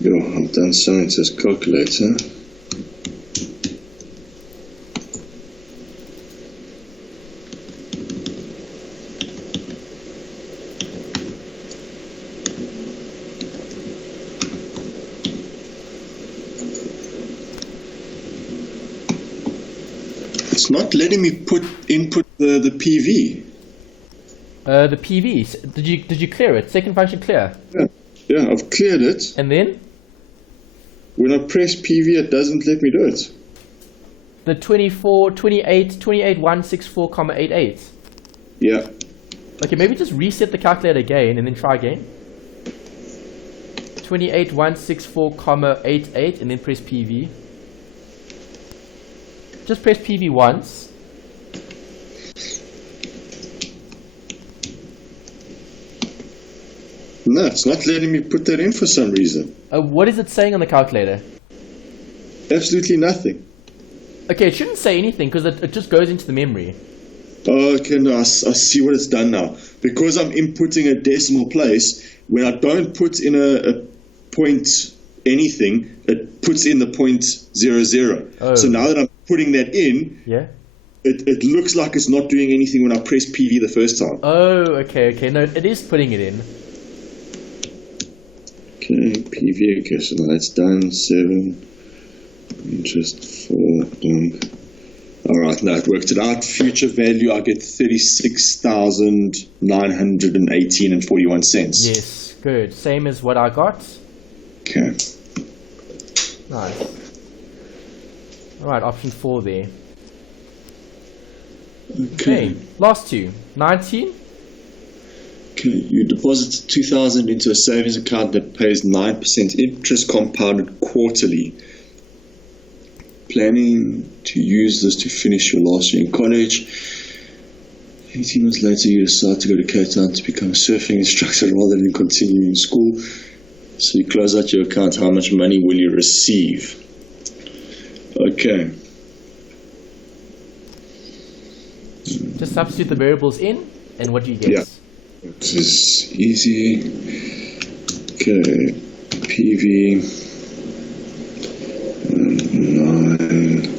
Yeah, I've done science as calculator. It's not letting me input the PV. The PV. Did you clear it? Second function clear. Yeah, I've cleared it. And then When I press PV, it doesn't let me do it. the 28164,88. Yeah. Okay, maybe just reset the calculator again and then try again. 28164,88 and then press PV. Just press PV once. No, it's not letting me put that in for some reason. What is it saying on the calculator? Absolutely nothing. Okay, it shouldn't say anything because it just goes into the memory. Okay, no, I see what it's done now. Because I'm inputting a decimal place, when I don't put in a point anything, it puts in the point 00. Oh. So now that I'm putting that in, Yeah? it looks like it's not doing anything when I press PV the first time. Oh, okay. No, it is putting it in. Okay, PV, okay, so now that's done. 7, interest 4, Alright, now it worked it out. Future value, I get 36,918 and 41 cents. Yes, good. Same as what I got. Okay. Nice. Alright, option 4 there. Okay, last two. 19. Okay, you deposit 2,000 into a savings account that pays 9% interest compounded quarterly. Planning to use this to finish your last year in college. 18 months later, you decide to go to Cape Town to become a surfing instructor rather than continuing in school. So you close out your account. How much money will you receive? Okay. Just substitute the variables in, and what do you get? Yeah. This is easy. Okay. PV. 9.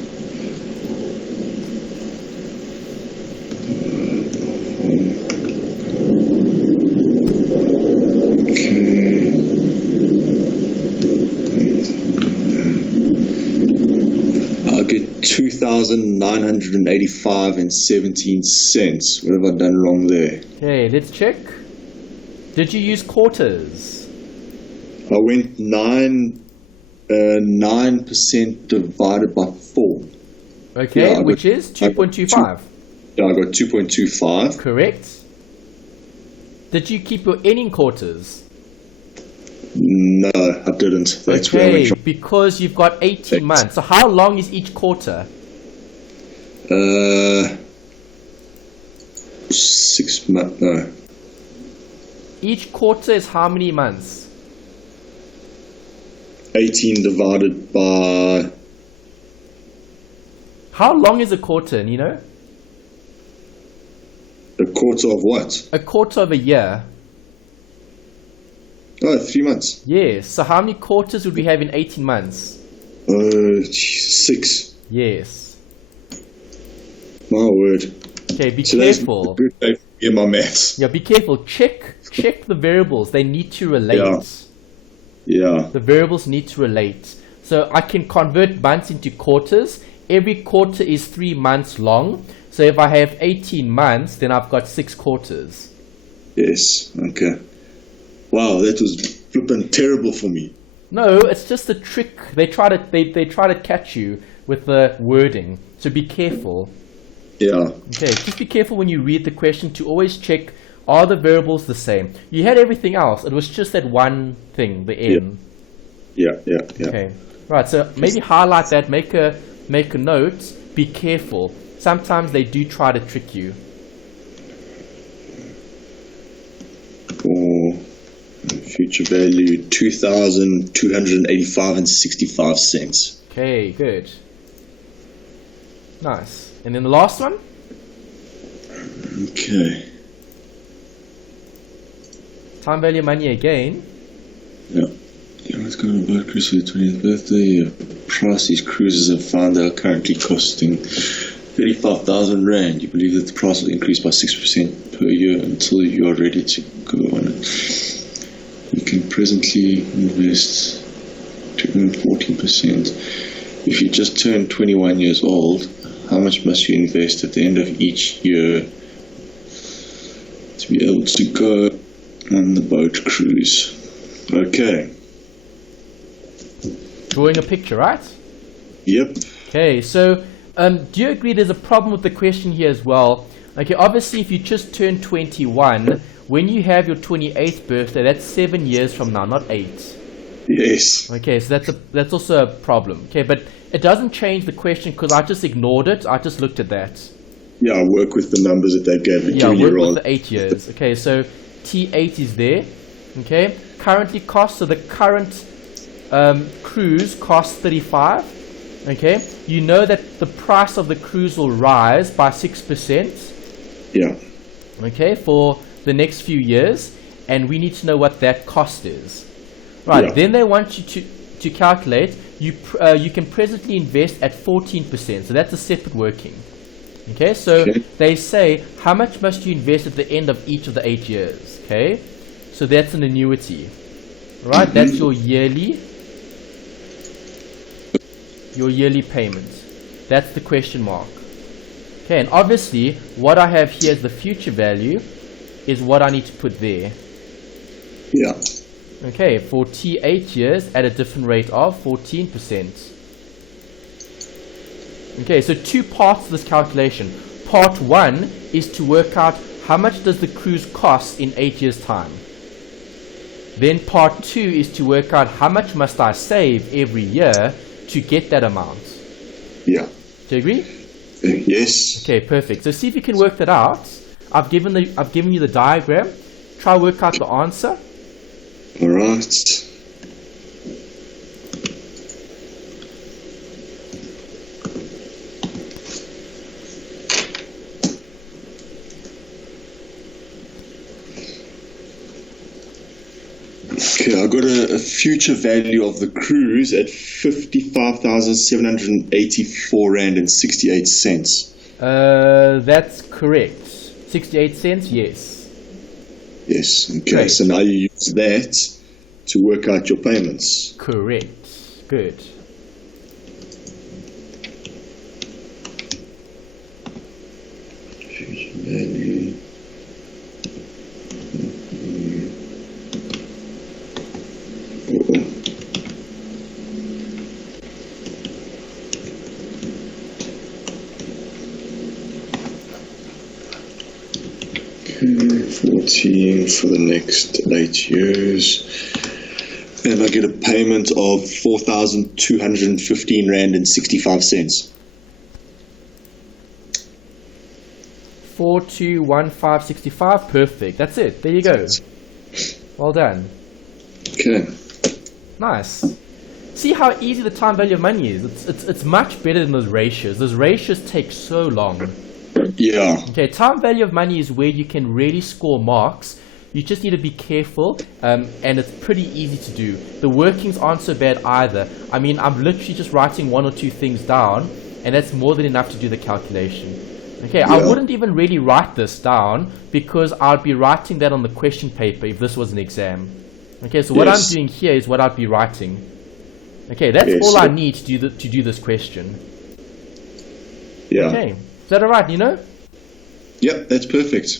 I'll get 2,985 and 17 cents. What have I done wrong there? Okay, let's check. Did you use quarters? I went 9% divided by 4. Okay, Yeah, which is 2.25. Yeah, I got 2.25. Correct. Did you keep your N in quarters? No, I didn't. That's where I went Okay, wrong. because you've got 18 months. So how long is each quarter? 6 months. No. Each quarter is how many months? 18 divided by. How long is a quarter, Nino? A quarter of what? A quarter of a year. Oh, 3 months. Yes. So how many quarters would we have in 18 months? 6. Yes. My word. Okay, be Today's careful. a good day for me in my maths. Yeah, be careful. Check the variables. They need to relate. Yeah. The variables need to relate. So I can convert months into quarters. Every quarter is 3 months long. So if I have 18 months, then I've got 6 quarters. Yes. Okay. Wow, that was flipping terrible for me. No, it's just a trick. They try to catch you with the wording. So be careful. Yeah. Okay, just be careful when you read the question to always check, are the variables the same? You had everything else. It was just that one thing, the n. Yeah. Okay. Right, so maybe highlight that, make a note, be careful. Sometimes they do try to trick you. For future value 2,285 and 65 cents. Okay, good. Nice. And then the last one? Okay. Time value of money again. Yeah. Let's go on a boat cruise for your 20th birthday. Price these cruises have found they are currently costing 35,000 Rand. You believe that the price will increase by 6% per year until you are ready to go on it. You can presently invest 14%. If you just turned 21 years old, how much must you invest at the end of each year to be able to go on the boat cruise? Okay. Drawing a picture, right? Yep. Okay, so do you agree there's a problem with the question here as well? Okay, obviously if you just turned 21, when you have your 28th birthday, that's 7 years from now, not 8. Yes. Okay, so that's also a problem. Okay, but it doesn't change the question because I just ignored it. I just looked at that. Yeah, work with the numbers that they gave. Yeah, work with the 8 years. Okay, so T8 is there. Okay, currently cost, so the current cruise costs 35. Okay, you know that the price of the cruise will rise by 6%. Yeah. Okay, for the next few years, and we need to know what that cost is. Right, Yeah. then they want you to calculate, you can presently invest at 14%, so that's a separate working. Okay, so they say, how much must you invest at the end of each of the 8 years? Okay, so that's an annuity. Right, that's your yearly payment. That's the question mark. Okay, and obviously, what I have here as the future value is what I need to put there. Yeah. Okay, for T8 years at a different rate of 14%. Okay, so 2 parts of this calculation. Part 1 is to work out how much does the cruise cost in 8 years' time. Then part 2 is to work out how much must I save every year to get that amount. Yeah. Do you agree? Yes. Okay, perfect. So see if you can work that out. I've given you the diagram. Try work out the answer. All right. Okay, I got a future value of the cruise at 55,784 Rand and 68 cents. That's correct. 68 cents, yes. Yes, okay, Great. so now you use that to work out your payments. Correct. Good. Future value. Okay, 14 for the next 8 years. And I get a payment of 4,215 Rand and 65 cents. 421565. Perfect. That's it. There you go. Well done. Okay. Nice. See how easy the time value of money is. It's much better than those ratios. Those ratios take so long. Yeah. Okay, time value of money is where you can really score marks You just need to be careful, and it's pretty easy to do. The workings aren't so bad either. I mean, I'm literally just writing 1 or 2 things down, and that's more than enough to do the calculation. Okay, I wouldn't even really write this down because I'd be writing that on the question paper if this was an exam. Okay, so what I'm doing here is what I'd be writing. Okay, that's all I need to do this question. Yeah. Okay, is that alright, Nino? Yep, that's perfect.